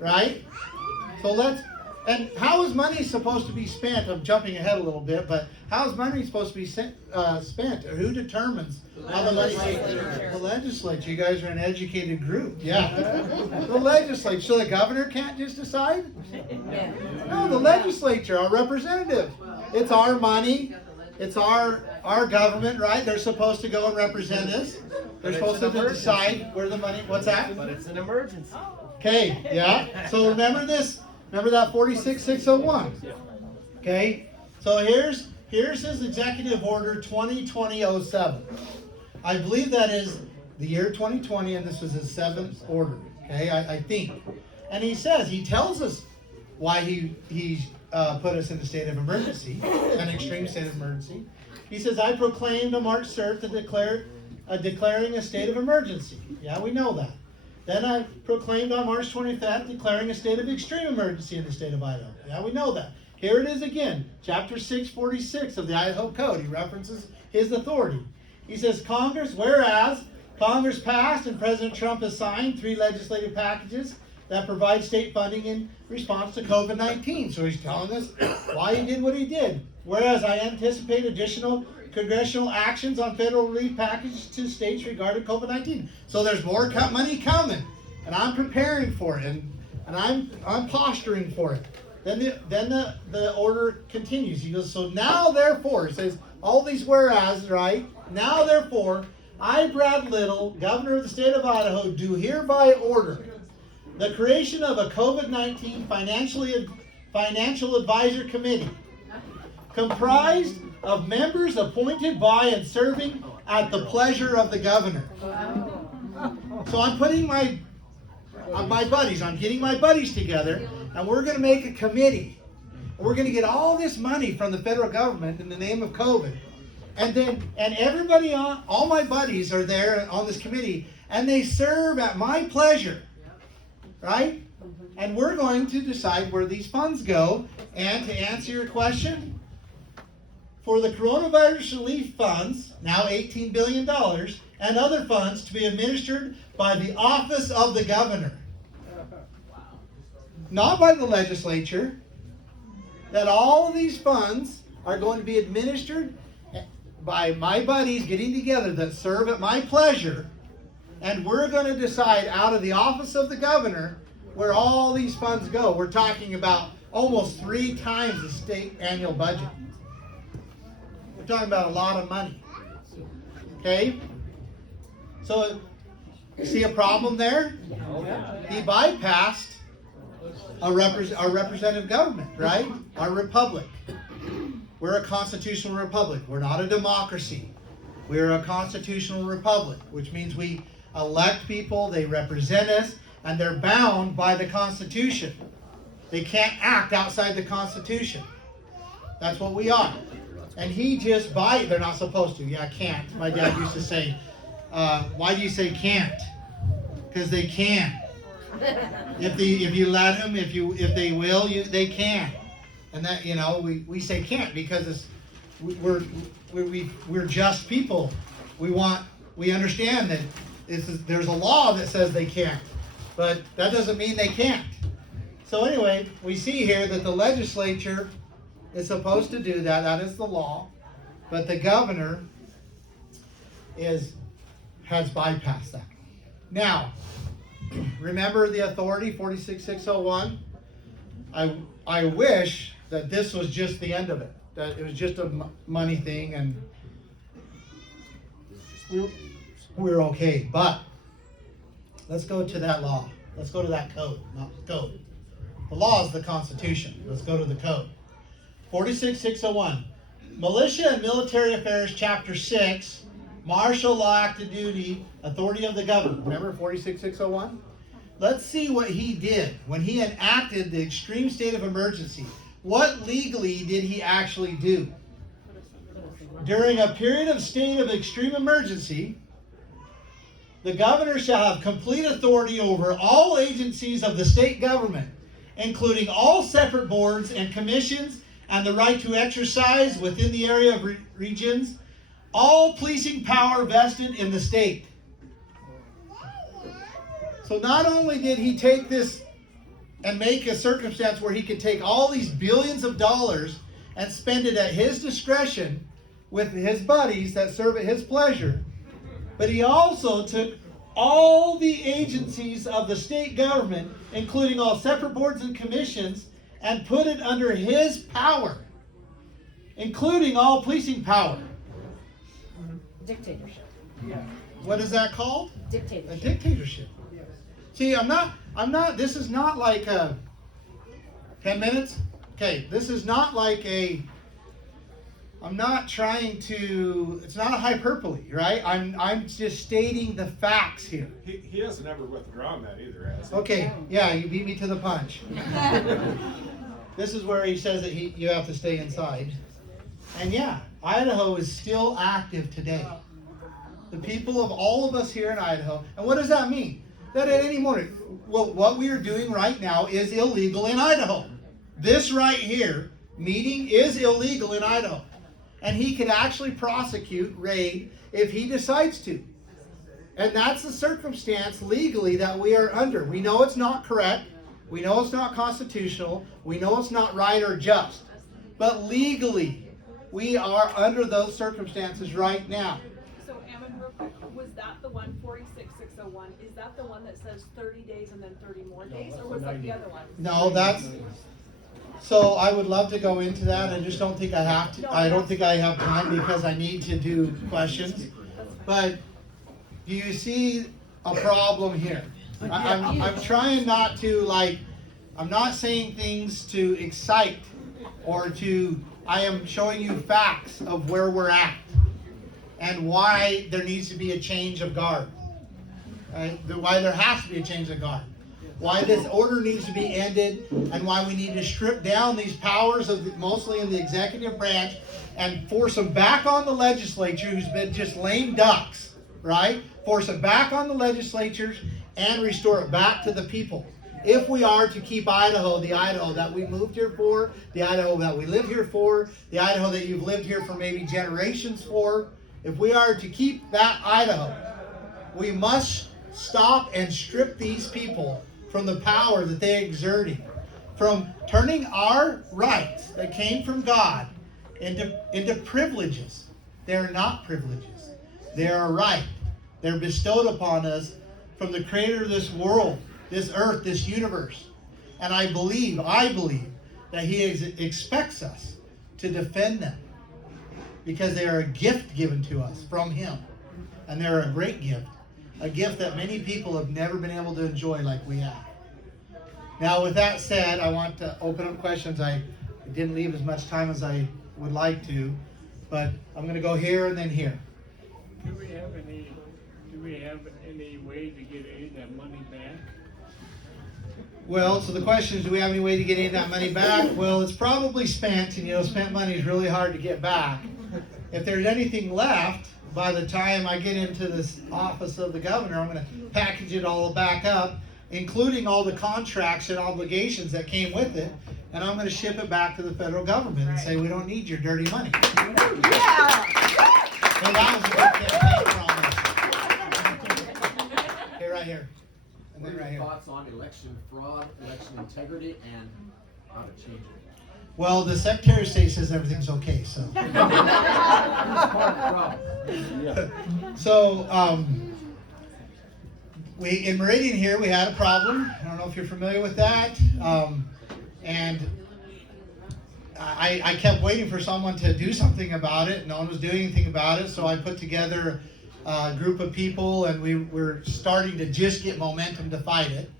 right? So and how is money supposed to be spent? I'm jumping ahead a little bit, but how is money supposed to be spent? Or who determines how the money? The legislature. You guys are an educated group. Yeah. The legislature. So the governor can't just decide? No, the legislature, our representative. It's our money. It's our government, right? They're supposed to go and represent us. They're supposed to decide where the money. What's that? But it's an emergency. Okay. Yeah. So remember this. Remember that 46601? Okay, so here's his executive order 2020-07. I believe that is the year 2020, and this was his 7th order. Okay, I think. And he tells us why he put us in a state of emergency, an extreme state of emergency. He says, I proclaimed on March 3rd to declaring a state of emergency. Yeah, we know that. Then I proclaimed on March 25th, declaring a state of extreme emergency in the state of Idaho. Yeah, we know that. Here it is again, chapter 646 of the Idaho Code. He references his authority. He says, whereas Congress passed and President Trump has signed 3 legislative packages that provide state funding in response to COVID-19. So he's telling us why he did what he did. Whereas I anticipate additional congressional actions on federal relief packages to states regarding COVID-19. So there's more money coming, and I'm preparing for it, and I'm posturing for it. Then the order continues. He goes, so now therefore, it says all these whereas, right? Now therefore, I, Brad Little, Governor of the state of Idaho, do hereby order the creation of a COVID-19 financial advisor committee comprised of members appointed by and serving at the pleasure of the governor. So I'm putting my buddies, I'm getting my buddies together, and we're going to make a committee. We're going to get all this money from the federal government in the name of COVID. And everybody all my buddies are there on this committee, and they serve at my pleasure. Right? And we're going to decide where these funds go. And to answer your question, for the coronavirus relief funds, now $18 billion, and other funds to be administered by the office of the governor. Not by the legislature. That all of these funds are going to be administered by my buddies getting together that serve at my pleasure. And we're going to decide out of the office of the governor where all these funds go. We're talking about almost 3 times the state annual budget. We're talking about a lot of money. Okay? So, you see a problem there? He bypassed our representative government, right? Our republic. We're a constitutional republic. We're not a democracy. We're a constitutional republic, which means we elect people, they represent us, and they're bound by the Constitution. They can't act outside the Constitution. That's what we are. And he just they're not supposed to. Yeah, can't. My dad used to say, why do you say can't? Because they can. If you let them, if they will, they can. And that, we say can't because we're just people. We understand that there's a law that says they can't, but that doesn't mean they can't. So anyway, we see here that the legislature is supposed to do that. That is the law, but the governor has bypassed that. Now, remember the authority 46601. I wish that this was just the end of it. That it was just a money thing, and we're okay. But let's go to that law. Let's go to that code, not the code. The law is the Constitution. Let's go to the code. 46601. Militia and Military Affairs, Chapter 6, Martial Law Active Duty, Authority of the Governor. Remember 46601? Let's see what he did when he enacted the extreme state of emergency. What legally did he actually do? During a period of state of extreme emergency, the governor shall have complete authority over all agencies of the state government, including all separate boards and commissions, and the right to exercise within the area of regions all policing power vested in the state. So not only did he take this and make a circumstance where he could take all these billions of dollars and spend it at his discretion with his buddies that serve at his pleasure, but he also took all the agencies of the state government, including all separate boards and commissions, and put it under his power, including all policing power. Dictatorship. What is that called? Dictatorship. A dictatorship. See, I'm not, this is not like 10 minutes? Okay, this is not like I'm not trying to, it's not a hyperbole, right? I'm just stating the facts here. He hasn't ever withdrawn that either, has he? Okay, yeah, you beat me to the punch. This is where he says that you have to stay inside. And yeah, Idaho is still active today. The people of all of us here in Idaho, and what does that mean? That at any moment, well, what we are doing right now is illegal in Idaho. This right here, meeting, is illegal in Idaho. And he could actually prosecute Reid if he decides to. And that's the circumstance legally that we are under. We know it's not correct. We know it's not constitutional. We know it's not right or just. But legally, we are under those circumstances right now. So, Ammon, real quick, was that the one, 46601, is that the one that says 30 days and then 30 more days? Or was that the other one? No, that's... So I would love to go into that. I just don't think I have to. I don't think I have time because I need to do questions. But do you see a problem here? I'm trying not to I'm not saying things to excite or to, I am showing you facts of where we're at and why there needs to be a change of guard. Why there has to be a change of guard. Why this order needs to be ended, and why we need to strip down these powers mostly in the executive branch and force them back on the legislature, who's been just lame ducks, right? Force it back on the legislatures and restore it back to the people. If we are to keep Idaho, the Idaho that we moved here for, the Idaho that we live here for, the Idaho that you've lived here for maybe generations for, if we are to keep that Idaho, we must stop and strip these people from the power that they're exerting, from turning our rights that came from God into privileges. They're not privileges. They are a right. They're bestowed upon us from the creator of this world, this earth, this universe. And I believe that he expects us to defend them because they are a gift given to us from him. And they're a great gift. A gift that many people have never been able to enjoy like we have. Now, with that said, I want to open up questions. I didn't leave as much time as I would like to, but I'm going to go here and then here. Do we have any way to get any of that money back? Well, so the question is, do we have any way to get any of that money back? Well, it's probably spent, and spent money is really hard to get back. If there's anything left, by the time I get into this office of the governor, I'm going to package it all back up, including all the contracts and obligations that came with it, and I'm going to ship it back to the federal government and say, we don't need your dirty money. Yeah! So that was a good campaign promise. Okay, right here. And What then are right your here. thoughts on election fraud, election integrity, and how to change it? Well, the Secretary of State says everything's okay, so. That's part of the problem. So, in Meridian here, we had a problem. I don't know if you're familiar with that. And I kept waiting for someone to do something about it. No one was doing anything about it. So I put together a group of people, and we're starting to just get momentum to fight it.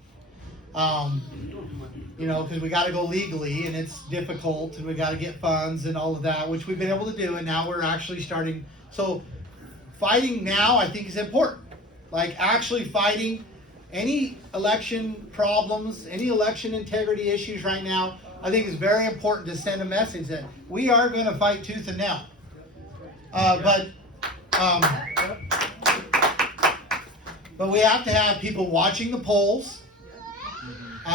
Because we got to go legally, and it's difficult, and we got to get funds and all of that, which we've been able to do, and now we're actually starting. So fighting now, I think, is important. Like actually fighting any election problems, any election integrity issues right now, I think is very important to send a message that we are going to fight tooth and nail. But we have to have people watching the polls.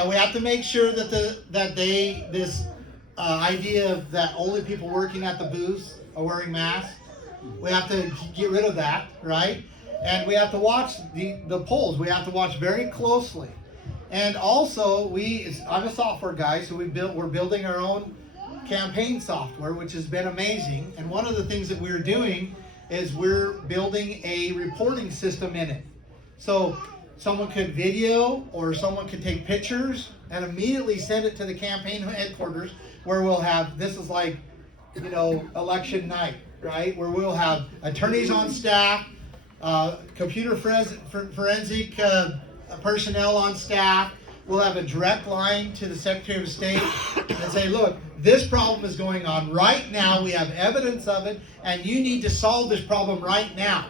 We have to make sure that this idea of that only people working at the booths are wearing masks. We have to get rid of that, right? And we have to watch the polls. We have to watch very closely. And also, I'm a software guy, so we're building our own campaign software, which has been amazing. And one of the things that we're doing is we're building a reporting system in it. So someone could video or someone could take pictures and immediately send it to the campaign headquarters, where we'll have, this is like, election night, right? Where we'll have attorneys on staff, computer forensic personnel on staff. we'll have a direct line to the Secretary of State and say, look, this problem is going on right now. We have evidence of it, and you need to solve this problem right now.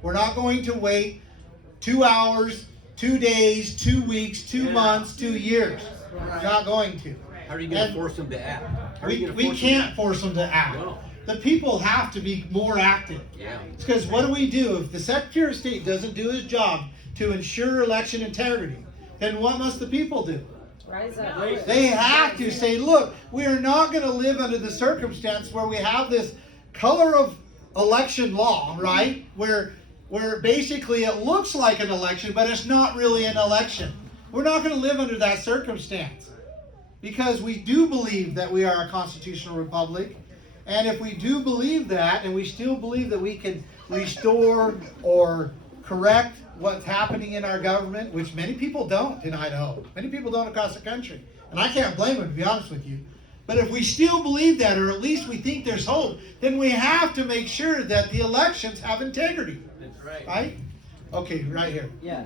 We're not going to wait 2 hours, 2 days, 2 weeks, 2 months, 2 years. We're not going to. How are you going to force them to act? We can't force them to act. No. The people have to be more active. Yeah. Because what do? If the Secretary of State doesn't do his job to ensure election integrity, then what must the people do? Rise up. They have to say, look, we are not going to live under the circumstance where we have this color of election law, right? Where basically it looks like an election, but it's not really an election. We're not going to live under that circumstance. Because we do believe that we are a constitutional republic. And if we do believe that, and we still believe that we can restore or correct what's happening in our government, which many people don't in Idaho. Many people don't across the country. And I can't blame them, to be honest with you. But if we still believe that, or at least we think there's hope, then we have to make sure that the elections have integrity. That's right. Right? Okay, right here. Yeah,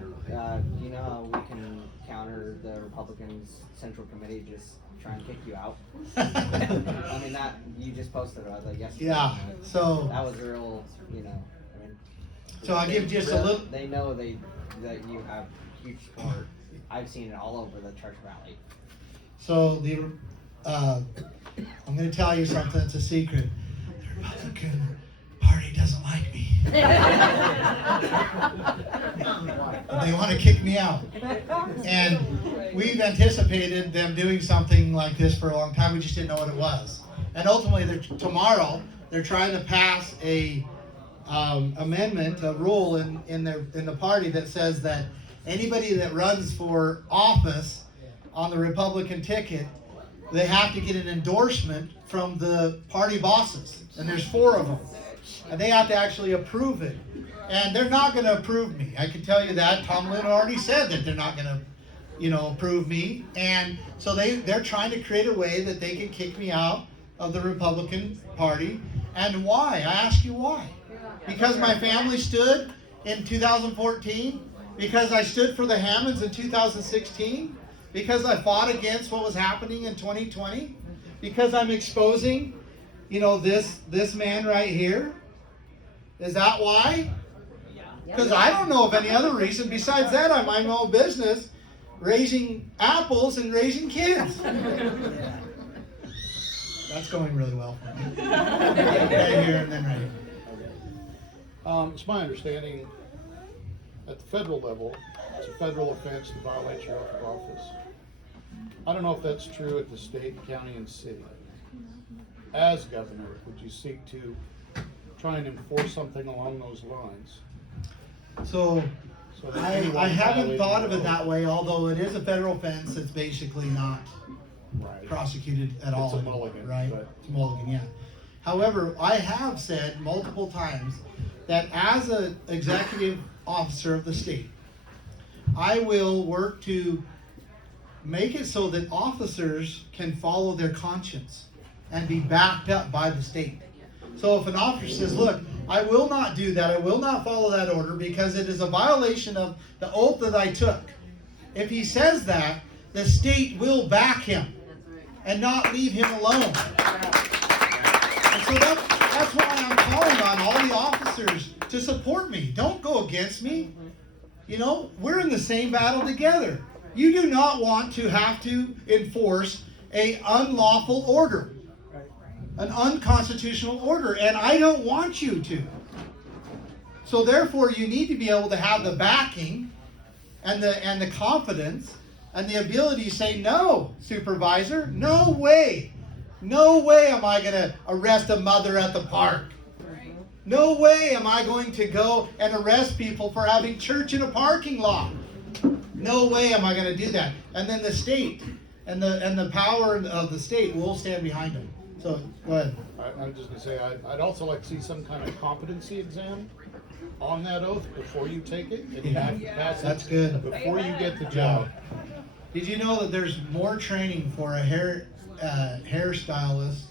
you know how we can counter the Republicans Central Committee just try and kick you out? I mean, that, you just posted about that yesterday. Yeah, so. That was a real, you know, I mean. So I'll give just a little. They know that you have huge support. I've seen it all over the church rally. So I'm going to tell you something that's a secret. The Republican Party doesn't like me. They want to kick me out. And we've anticipated them doing something like this for a long time. We just didn't know what it was. And ultimately, tomorrow, they're trying to pass a amendment, a rule in the party that says that anybody that runs for office on the Republican ticket, they have to get an endorsement from the party bosses. And there's 4 of them. And they have to actually approve it. And they're not going to approve me. I can tell you that. Tom Lynn already said that they're not going to, approve me. And so they're trying to create a way that they can kick me out of the Republican Party. And why? I ask you why. Because my family stood in 2014? Because I stood for the Hammonds in 2016? Because I fought against what was happening in 2020? Because I'm exposing, this man right here? Is that why? Because I don't know of any other reason. Besides that, I mind my own business, raising apples and raising kids. That's going really well for me. Right here and then right here. It's my understanding at the federal level, it's a federal offense to violate your oath of office. I don't know if that's true at the state, county, and city. As governor, would you seek to try and enforce something along those lines? So that I anyone haven't violating thought of the it that oath- way, although it is a federal offense. It's basically not Right. prosecuted at all. It's a mulligan, right? but- It's a mulligan, yeah. However, I have said multiple times that as an executive officer of the state, I will work to make it so that officers can follow their conscience and be backed up by the state. So if an officer says, look, I will not do that, I will not follow that order because it is a violation of the oath that I took. If he says that, the state will back him and not leave him alone. And so that's why I'm calling on all the officers to support me. Don't go against me. We're in the same battle together. You do not want to have to enforce an unlawful order, an unconstitutional order, and I don't want you to. So therefore, you need to be able to have the backing and the confidence and the ability to say, no, supervisor, no way. No way am I going to arrest a mother at the park. No way am I going to go and arrest people for having church in a parking lot. No way am I going to do that. And then the state and the power of the state will stand behind them. So, go ahead. I'm just going to say, I'd also like to see some kind of competency exam on that oath before you take it. And you have to pass it That's good. before you get the job. Did you know that there's more training for a hairstylist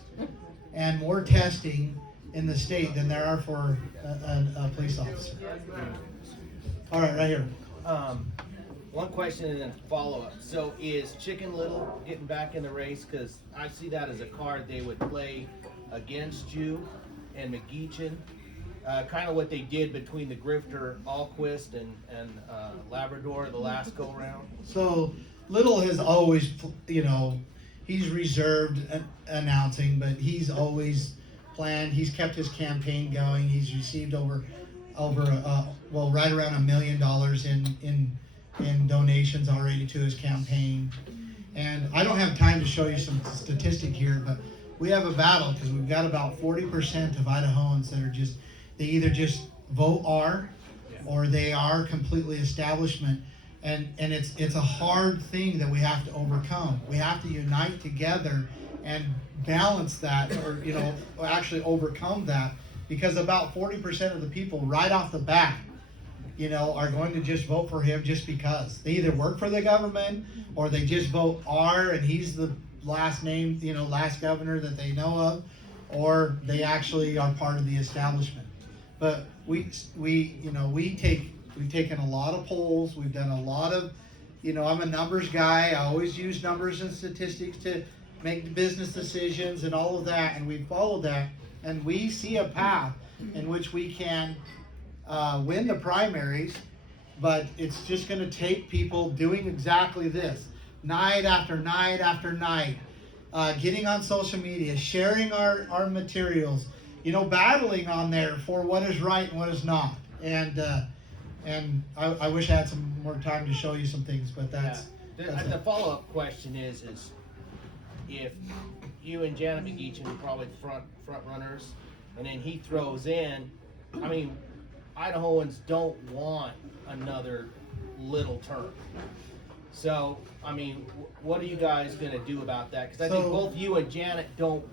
and more testing in the state than there are for a police officer? All right, right here. One question and then follow-up. So is Chicken Little getting back in the race? Because I see that as a card they would play against you and McGeechan. Kind of what they did between the Grifter, Alquist, and Labrador the last go-round. So Little has always, he's reserved announcing, but he's always planned. He's kept his campaign going. He's received right around $1 million in donations already to his campaign. And I don't have time to show you some statistic here, but we have a battle because we've got about 40% of Idahoans that are they either just vote R or they are completely establishment. And it's a hard thing that we have to overcome. We have to unite together and balance that, or actually overcome that, because about 40% of the people right off the bat, are going to just vote for him just because. They either work for the government or they just vote R and he's the last name, last governor that they know of, or they actually are part of the establishment. But we've taken a lot of polls. We've done a lot of, I'm a numbers guy. I always use numbers and statistics to make business decisions and all of that. And we follow that. And we see a path in which we can win the primaries. But it's just going to take people doing exactly this, night after night after night, getting on social media, sharing our materials, battling on there for what is right and what is not. And I wish I had some more time to show you some things, but that's the follow-up question is if you and Janet McGeechan are probably the front runners, and then he throws in, Idahoans don't want another Little term. So, what are you guys gonna do about that? Because I think both you and Janet don't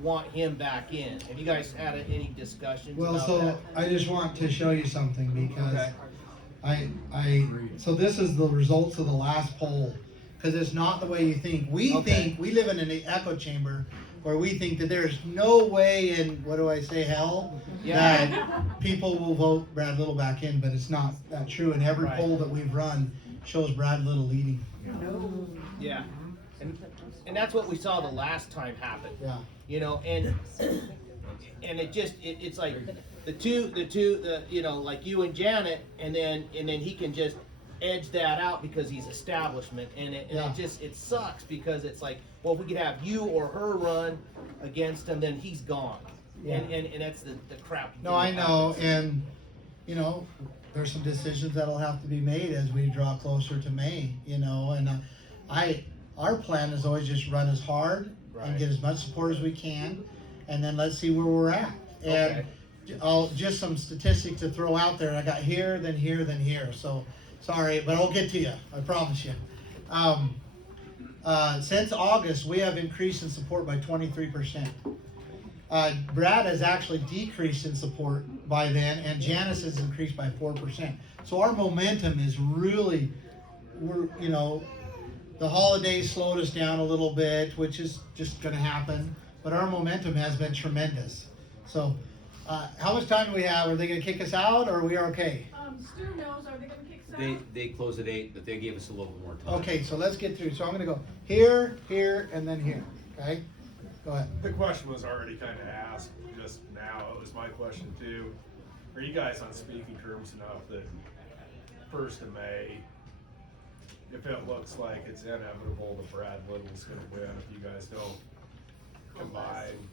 want him back in. Have you guys had any discussions about that? I just want to show you something because so this is the results of the last poll, because it's not the way you think. We think we live in an echo chamber where we think that there's no way in, hell, that people will vote Brad Little back in, but it's not that true. And every poll that we've run shows Brad Little leading. Yeah, and that's what we saw the last time happen. Yeah. And it's like the two, like you and Janet, and then he can just edge that out because he's establishment, and it sucks because it's like, well, if we could have you or her run against him, then he's gone. Yeah. And that's the crap. No, I know, and there's some decisions that'll have to be made as we draw closer to May, and our plan is always just run as hard and get as much support as we can, and then let's see where we're at. And just some statistics to throw out there. I got here, then here, then here. So sorry, but I'll get to you. I promise you. Since August, we have increased in support by 23%. Brad has actually decreased in support by then, and Janice has increased by 4%. So our momentum is really, the holidays slowed us down a little bit, which is just going to happen, but our momentum has been tremendous. So how much time do we have? Are they going to kick us out, or are we okay? Stu knows, are they gonna kick us out? They close at 8, but they gave us a little bit more time. Okay, so let's get through. So I'm going to go here, here, and then here, okay? Go ahead. The question was already kind of asked just now. It was my question too. Are you guys on speaking terms enough that 1st of May, if it looks like it's inevitable that Brad Little's going to win, if you guys don't combine,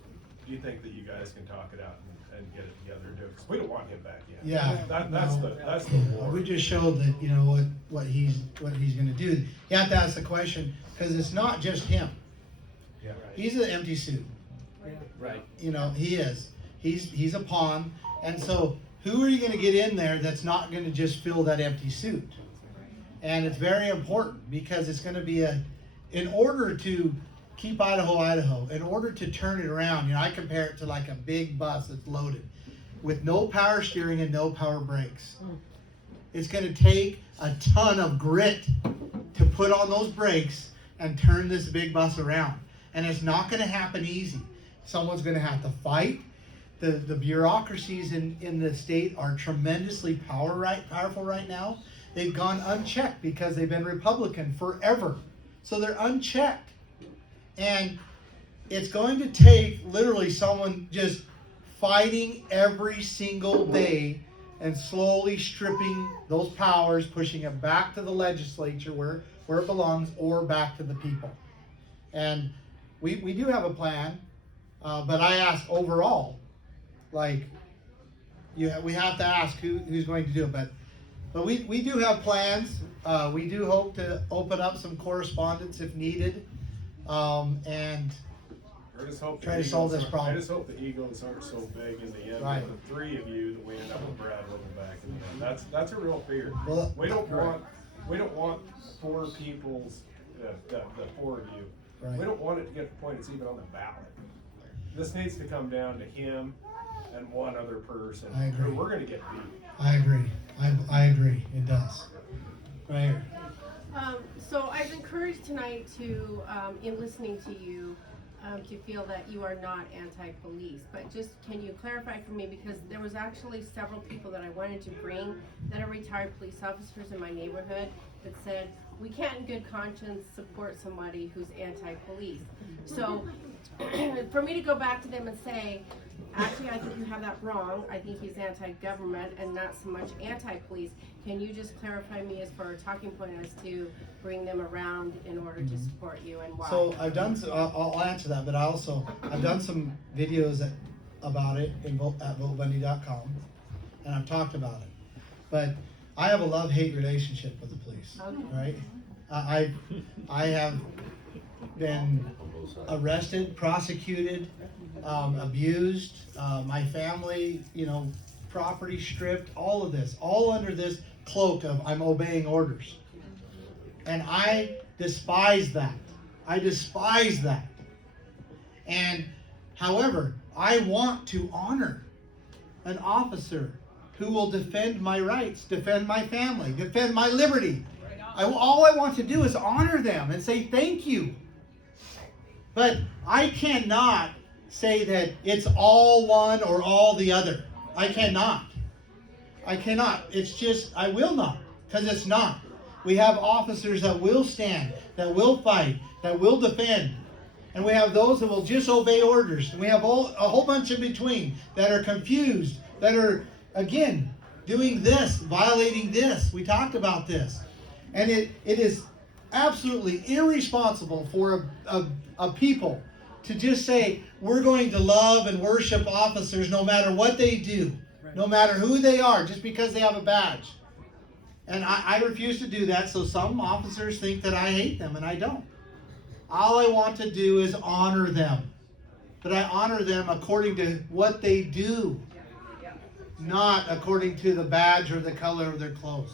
do you think that you guys can talk it out and get it together and do it? Because we don't want him back in. Yeah. That's the war. We just showed that, what he's going to do. You have to ask the question, because it's not just him. Yeah. He's an empty suit. Right. He is. He's a pawn. And so who are you going to get in there that's not going to just fill that empty suit? And it's very important, because it's going to be in order to keep Idaho, in order to turn it around, I compare it to like a big bus that's loaded with no power steering and no power brakes. It's going to take a ton of grit to put on those brakes and turn this big bus around. And it's not going to happen easy. Someone's going to have to fight. The bureaucracies in the state are tremendously powerful right now. they've gone unchecked because they've been Republican forever. So they're unchecked. And it's going to take literally someone just fighting every single day and slowly stripping those powers, pushing it back to the legislature where it belongs, or back to the people. And we do have a plan, but I ask overall, like, we have to ask who's going to do it. But we do have plans. We do hope to open up some correspondence if needed, and I just hope try to solve this problem. I just hope the egos aren't so big in the end. Right. With the three of you, that we end up with Brad looking back in the end. That's a real fear. Well, we don't want four people's the four of you. Right. We don't want it to get to the point it's even on the ballot. This needs to come down to him and one other person. I agree. Or we're going to get beat. I agree. I agree. It does. Right here. So I've encouraged tonight to, in listening to you, to feel that you are not anti-police, but just can you clarify for me, because there was actually several people that I wanted to bring that are retired police officers in my neighborhood that said, we can't in good conscience support somebody who's anti-police. So for me to go back to them and say, actually, I think you have that wrong. I think he's anti-government and not so much anti-police. Can you just clarify me as for a talking point as to bring them around in order to support you and why? So I've done. I'll answer that, but I've done some videos about it at votebundy.com, and I've talked about it. But I have a love-hate relationship with the police. Okay. Right? I have been arrested, prosecuted, abused, my family, property stripped, all of this, all under this cloak of I'm obeying orders. And I despise that. I despise that. And however, I want to honor an officer who will defend my rights, defend my family, defend my liberty. All I want to do is honor them and say thank you. But I cannot say that it's all one or all the other. I cannot. It's just, I will not, because it's not. We have officers that will stand, that will fight, that will defend. And we have those that will just obey orders. And we have a whole bunch in between that are confused, that are, again, doing this, violating this. We talked about this. And it is absolutely irresponsible for a people to just say, we're going to love and worship officers no matter what they do, no matter who they are, just because they have a badge. And I refuse to do that, so some officers think that I hate them, and I don't. All I want to do is honor them. But I honor them according to what they do, not according to the badge or the color of their clothes.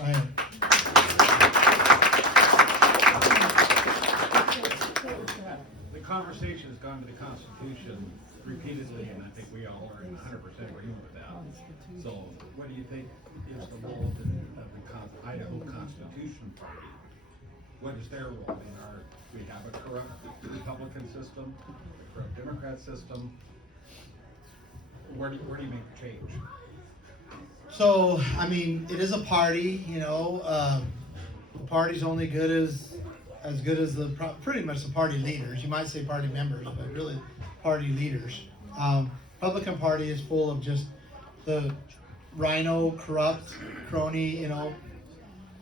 Right. The conversation has gone to the Constitution repeatedly, and I think we all are in 100% agreement with that. So, what do you think is the role of the Idaho Constitution Party? What is their role? We have a corrupt Republican system, a corrupt Democrat system. Where do you make the change? So, it is a party, the party's only good as good as pretty much the party leaders. You might say party members, but really party leaders. Republican Party is full of just the rhino, corrupt, crony,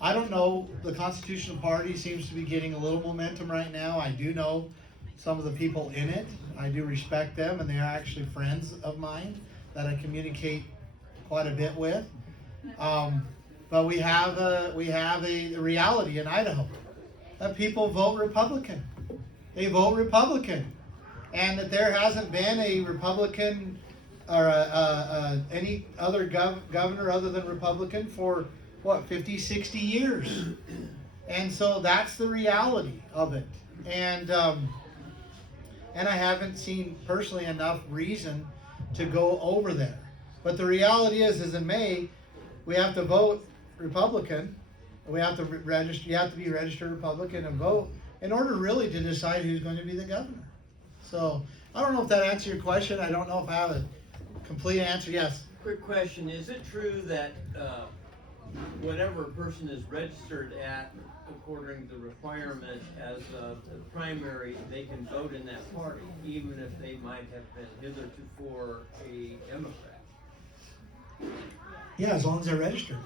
I don't know. The Constitutional Party seems to be getting a little momentum right now. I do know some of the people in it. I do respect them, and they are actually friends of mine that I communicate quite a bit with. But we have a reality in Idaho that people vote Republican. They vote Republican, and that there hasn't been a Republican or any other governor other than Republican for 50, 60 years. And so that's the reality of it. And I haven't seen personally enough reason to go over there. But the reality is in May, we have to vote Republican. We have to register. You have to be a registered Republican and vote in order really to decide who's going to be the governor. So I don't know if that answered your question. I don't know if I have a complete answer. Yes. Quick question: is it true that whatever a person is registered at, according to the requirement as a primary, they can vote in that party, even if they might have been hitherto a Democrat. Yeah, as long as they're registered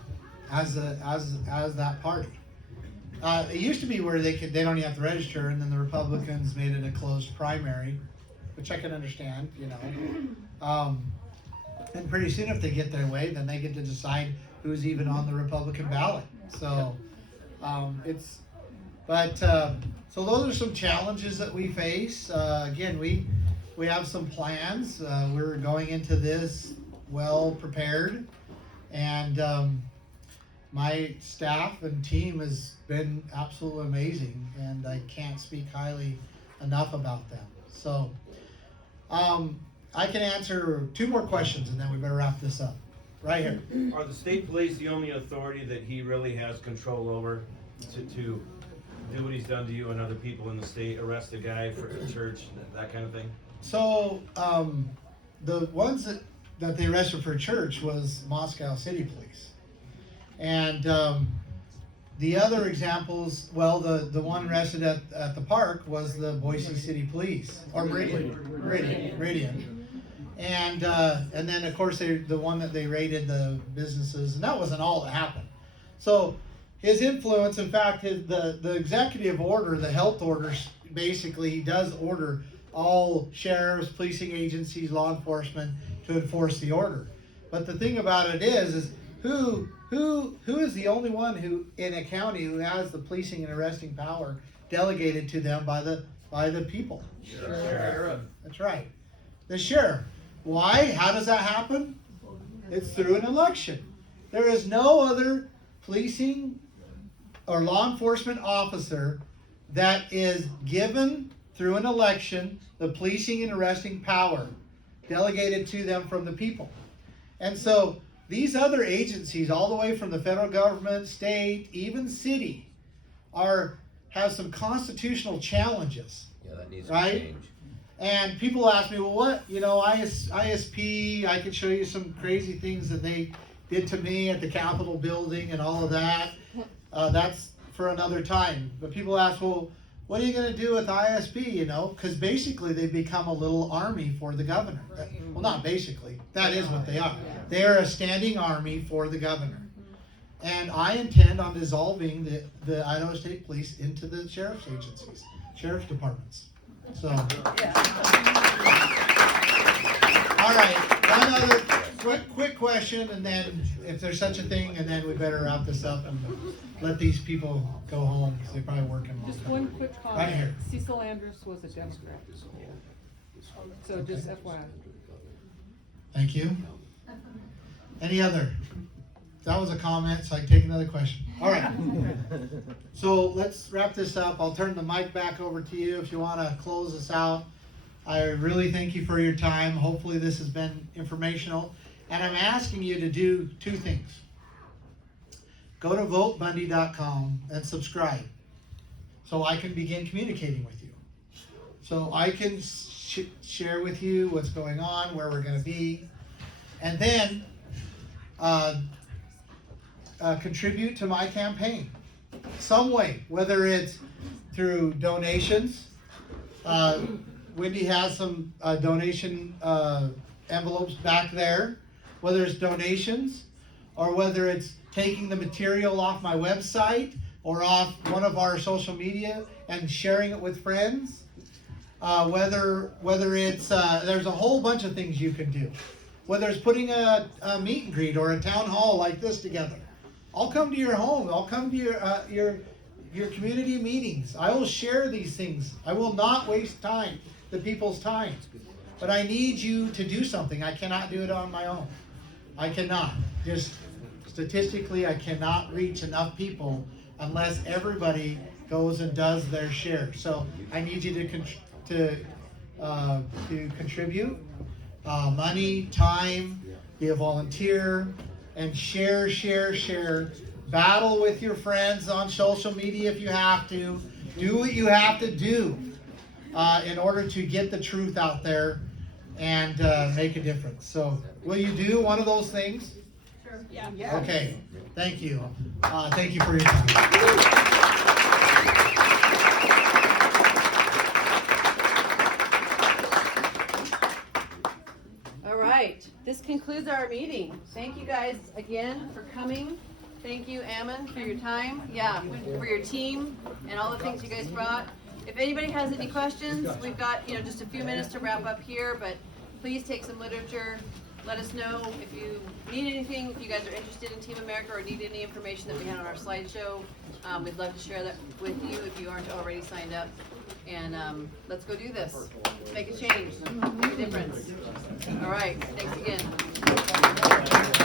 as that party. It used to be where they don't even have to register, and then the Republicans made it a closed primary, which I can understand, you know. And pretty soon, if they get their way, then they get to decide who's even on the Republican ballot. So so those are some challenges that we face. Again, we have some plans. We're going into this well prepared, and my staff and team has been absolutely amazing, and I can't speak highly enough about them. So I can answer 2 more questions, and then we better wrap this up. Right here. Are the state police the only authority that he really has control over to do what he's done to you and other people in the state, arrest a guy for church, that kind of thing? So the ones that they arrested for church was Moscow City Police. And the other examples, well, the one arrested at the park was the Boise City Police, or Meridian. And then of course the one that they raided the businesses, and that wasn't all that happened. So his influence, in fact, the executive order, the health orders, basically he does order all sheriffs, policing agencies, law enforcement to enforce the order. But the thing about it is who is the only one who in a county who has the policing and arresting power delegated to them by the people? Sheriff. That's right, the sheriff. Why? How does that happen? It's through an election. There is no other policing or law enforcement officer that is given through an election the policing and arresting power delegated to them from the people. And so these other agencies, all the way from the federal government, state, even city, have some constitutional challenges. Yeah, that needs to change. And people ask me, well, what, ISP, I can show you some crazy things that they did to me at the Capitol building and all of that. That's for another time. But people ask, well, what are you going to do with ISP, Because basically they become a little army for the governor. Well, not basically. That is what they are. They are a standing army for the governor. And I intend on dissolving the Idaho State Police into the sheriff's agencies, sheriff's departments. So, all right, one other quick question, and then if there's such a thing, and then we better wrap this up and let these people go home because they're probably working all the Just time. one quick comment. Right here. Cecil Andrus was a Democrat. So just FYI. Thank you. Any other? That was a comment, so I can take another question. All right. So let's wrap this up. I'll turn the mic back over to you if you want to close us out. I really thank you for your time. Hopefully this has been informational. And I'm asking you to do 2 things. Go to votebundy.com and subscribe so I can begin communicating with you. So I can share with you what's going on, where we're going to be. And then contribute to my campaign some way, whether it's through donations. Wendy has some donation envelopes back there, whether it's donations or whether it's taking the material off my website or off one of our social media and sharing it with friends. Whether it's there's a whole bunch of things you can do. Whether it's putting a meet and greet or a town hall like this together. I'll come to your home. I'll come to your community meetings. I will share these things. I will not waste time, the people's time. But I need you to do something. I cannot do it on my own. I cannot. Just statistically, I cannot reach enough people unless everybody goes and does their share. So I need you to contribute money, time, be a volunteer, and share. Battle with your friends on social media if you have to. Do what you have to do in order to get the truth out there and make a difference. So will you do one of those things? Sure. Sure, yeah. Okay, thank you. Thank you for your time. All right, this concludes our meeting. Thank you guys again for coming. Thank you, Ammon, for your time. Yeah, for your team and all the things you guys brought. If anybody has any questions, we've got, just a few minutes to wrap up here, but please take some literature. Let us know if you need anything, if you guys are interested in Team America or need any information that we had on our slideshow. We'd love to share that with you if you aren't already signed up. And let's go do this. Let's make a change. Make a difference. All right. Thanks again.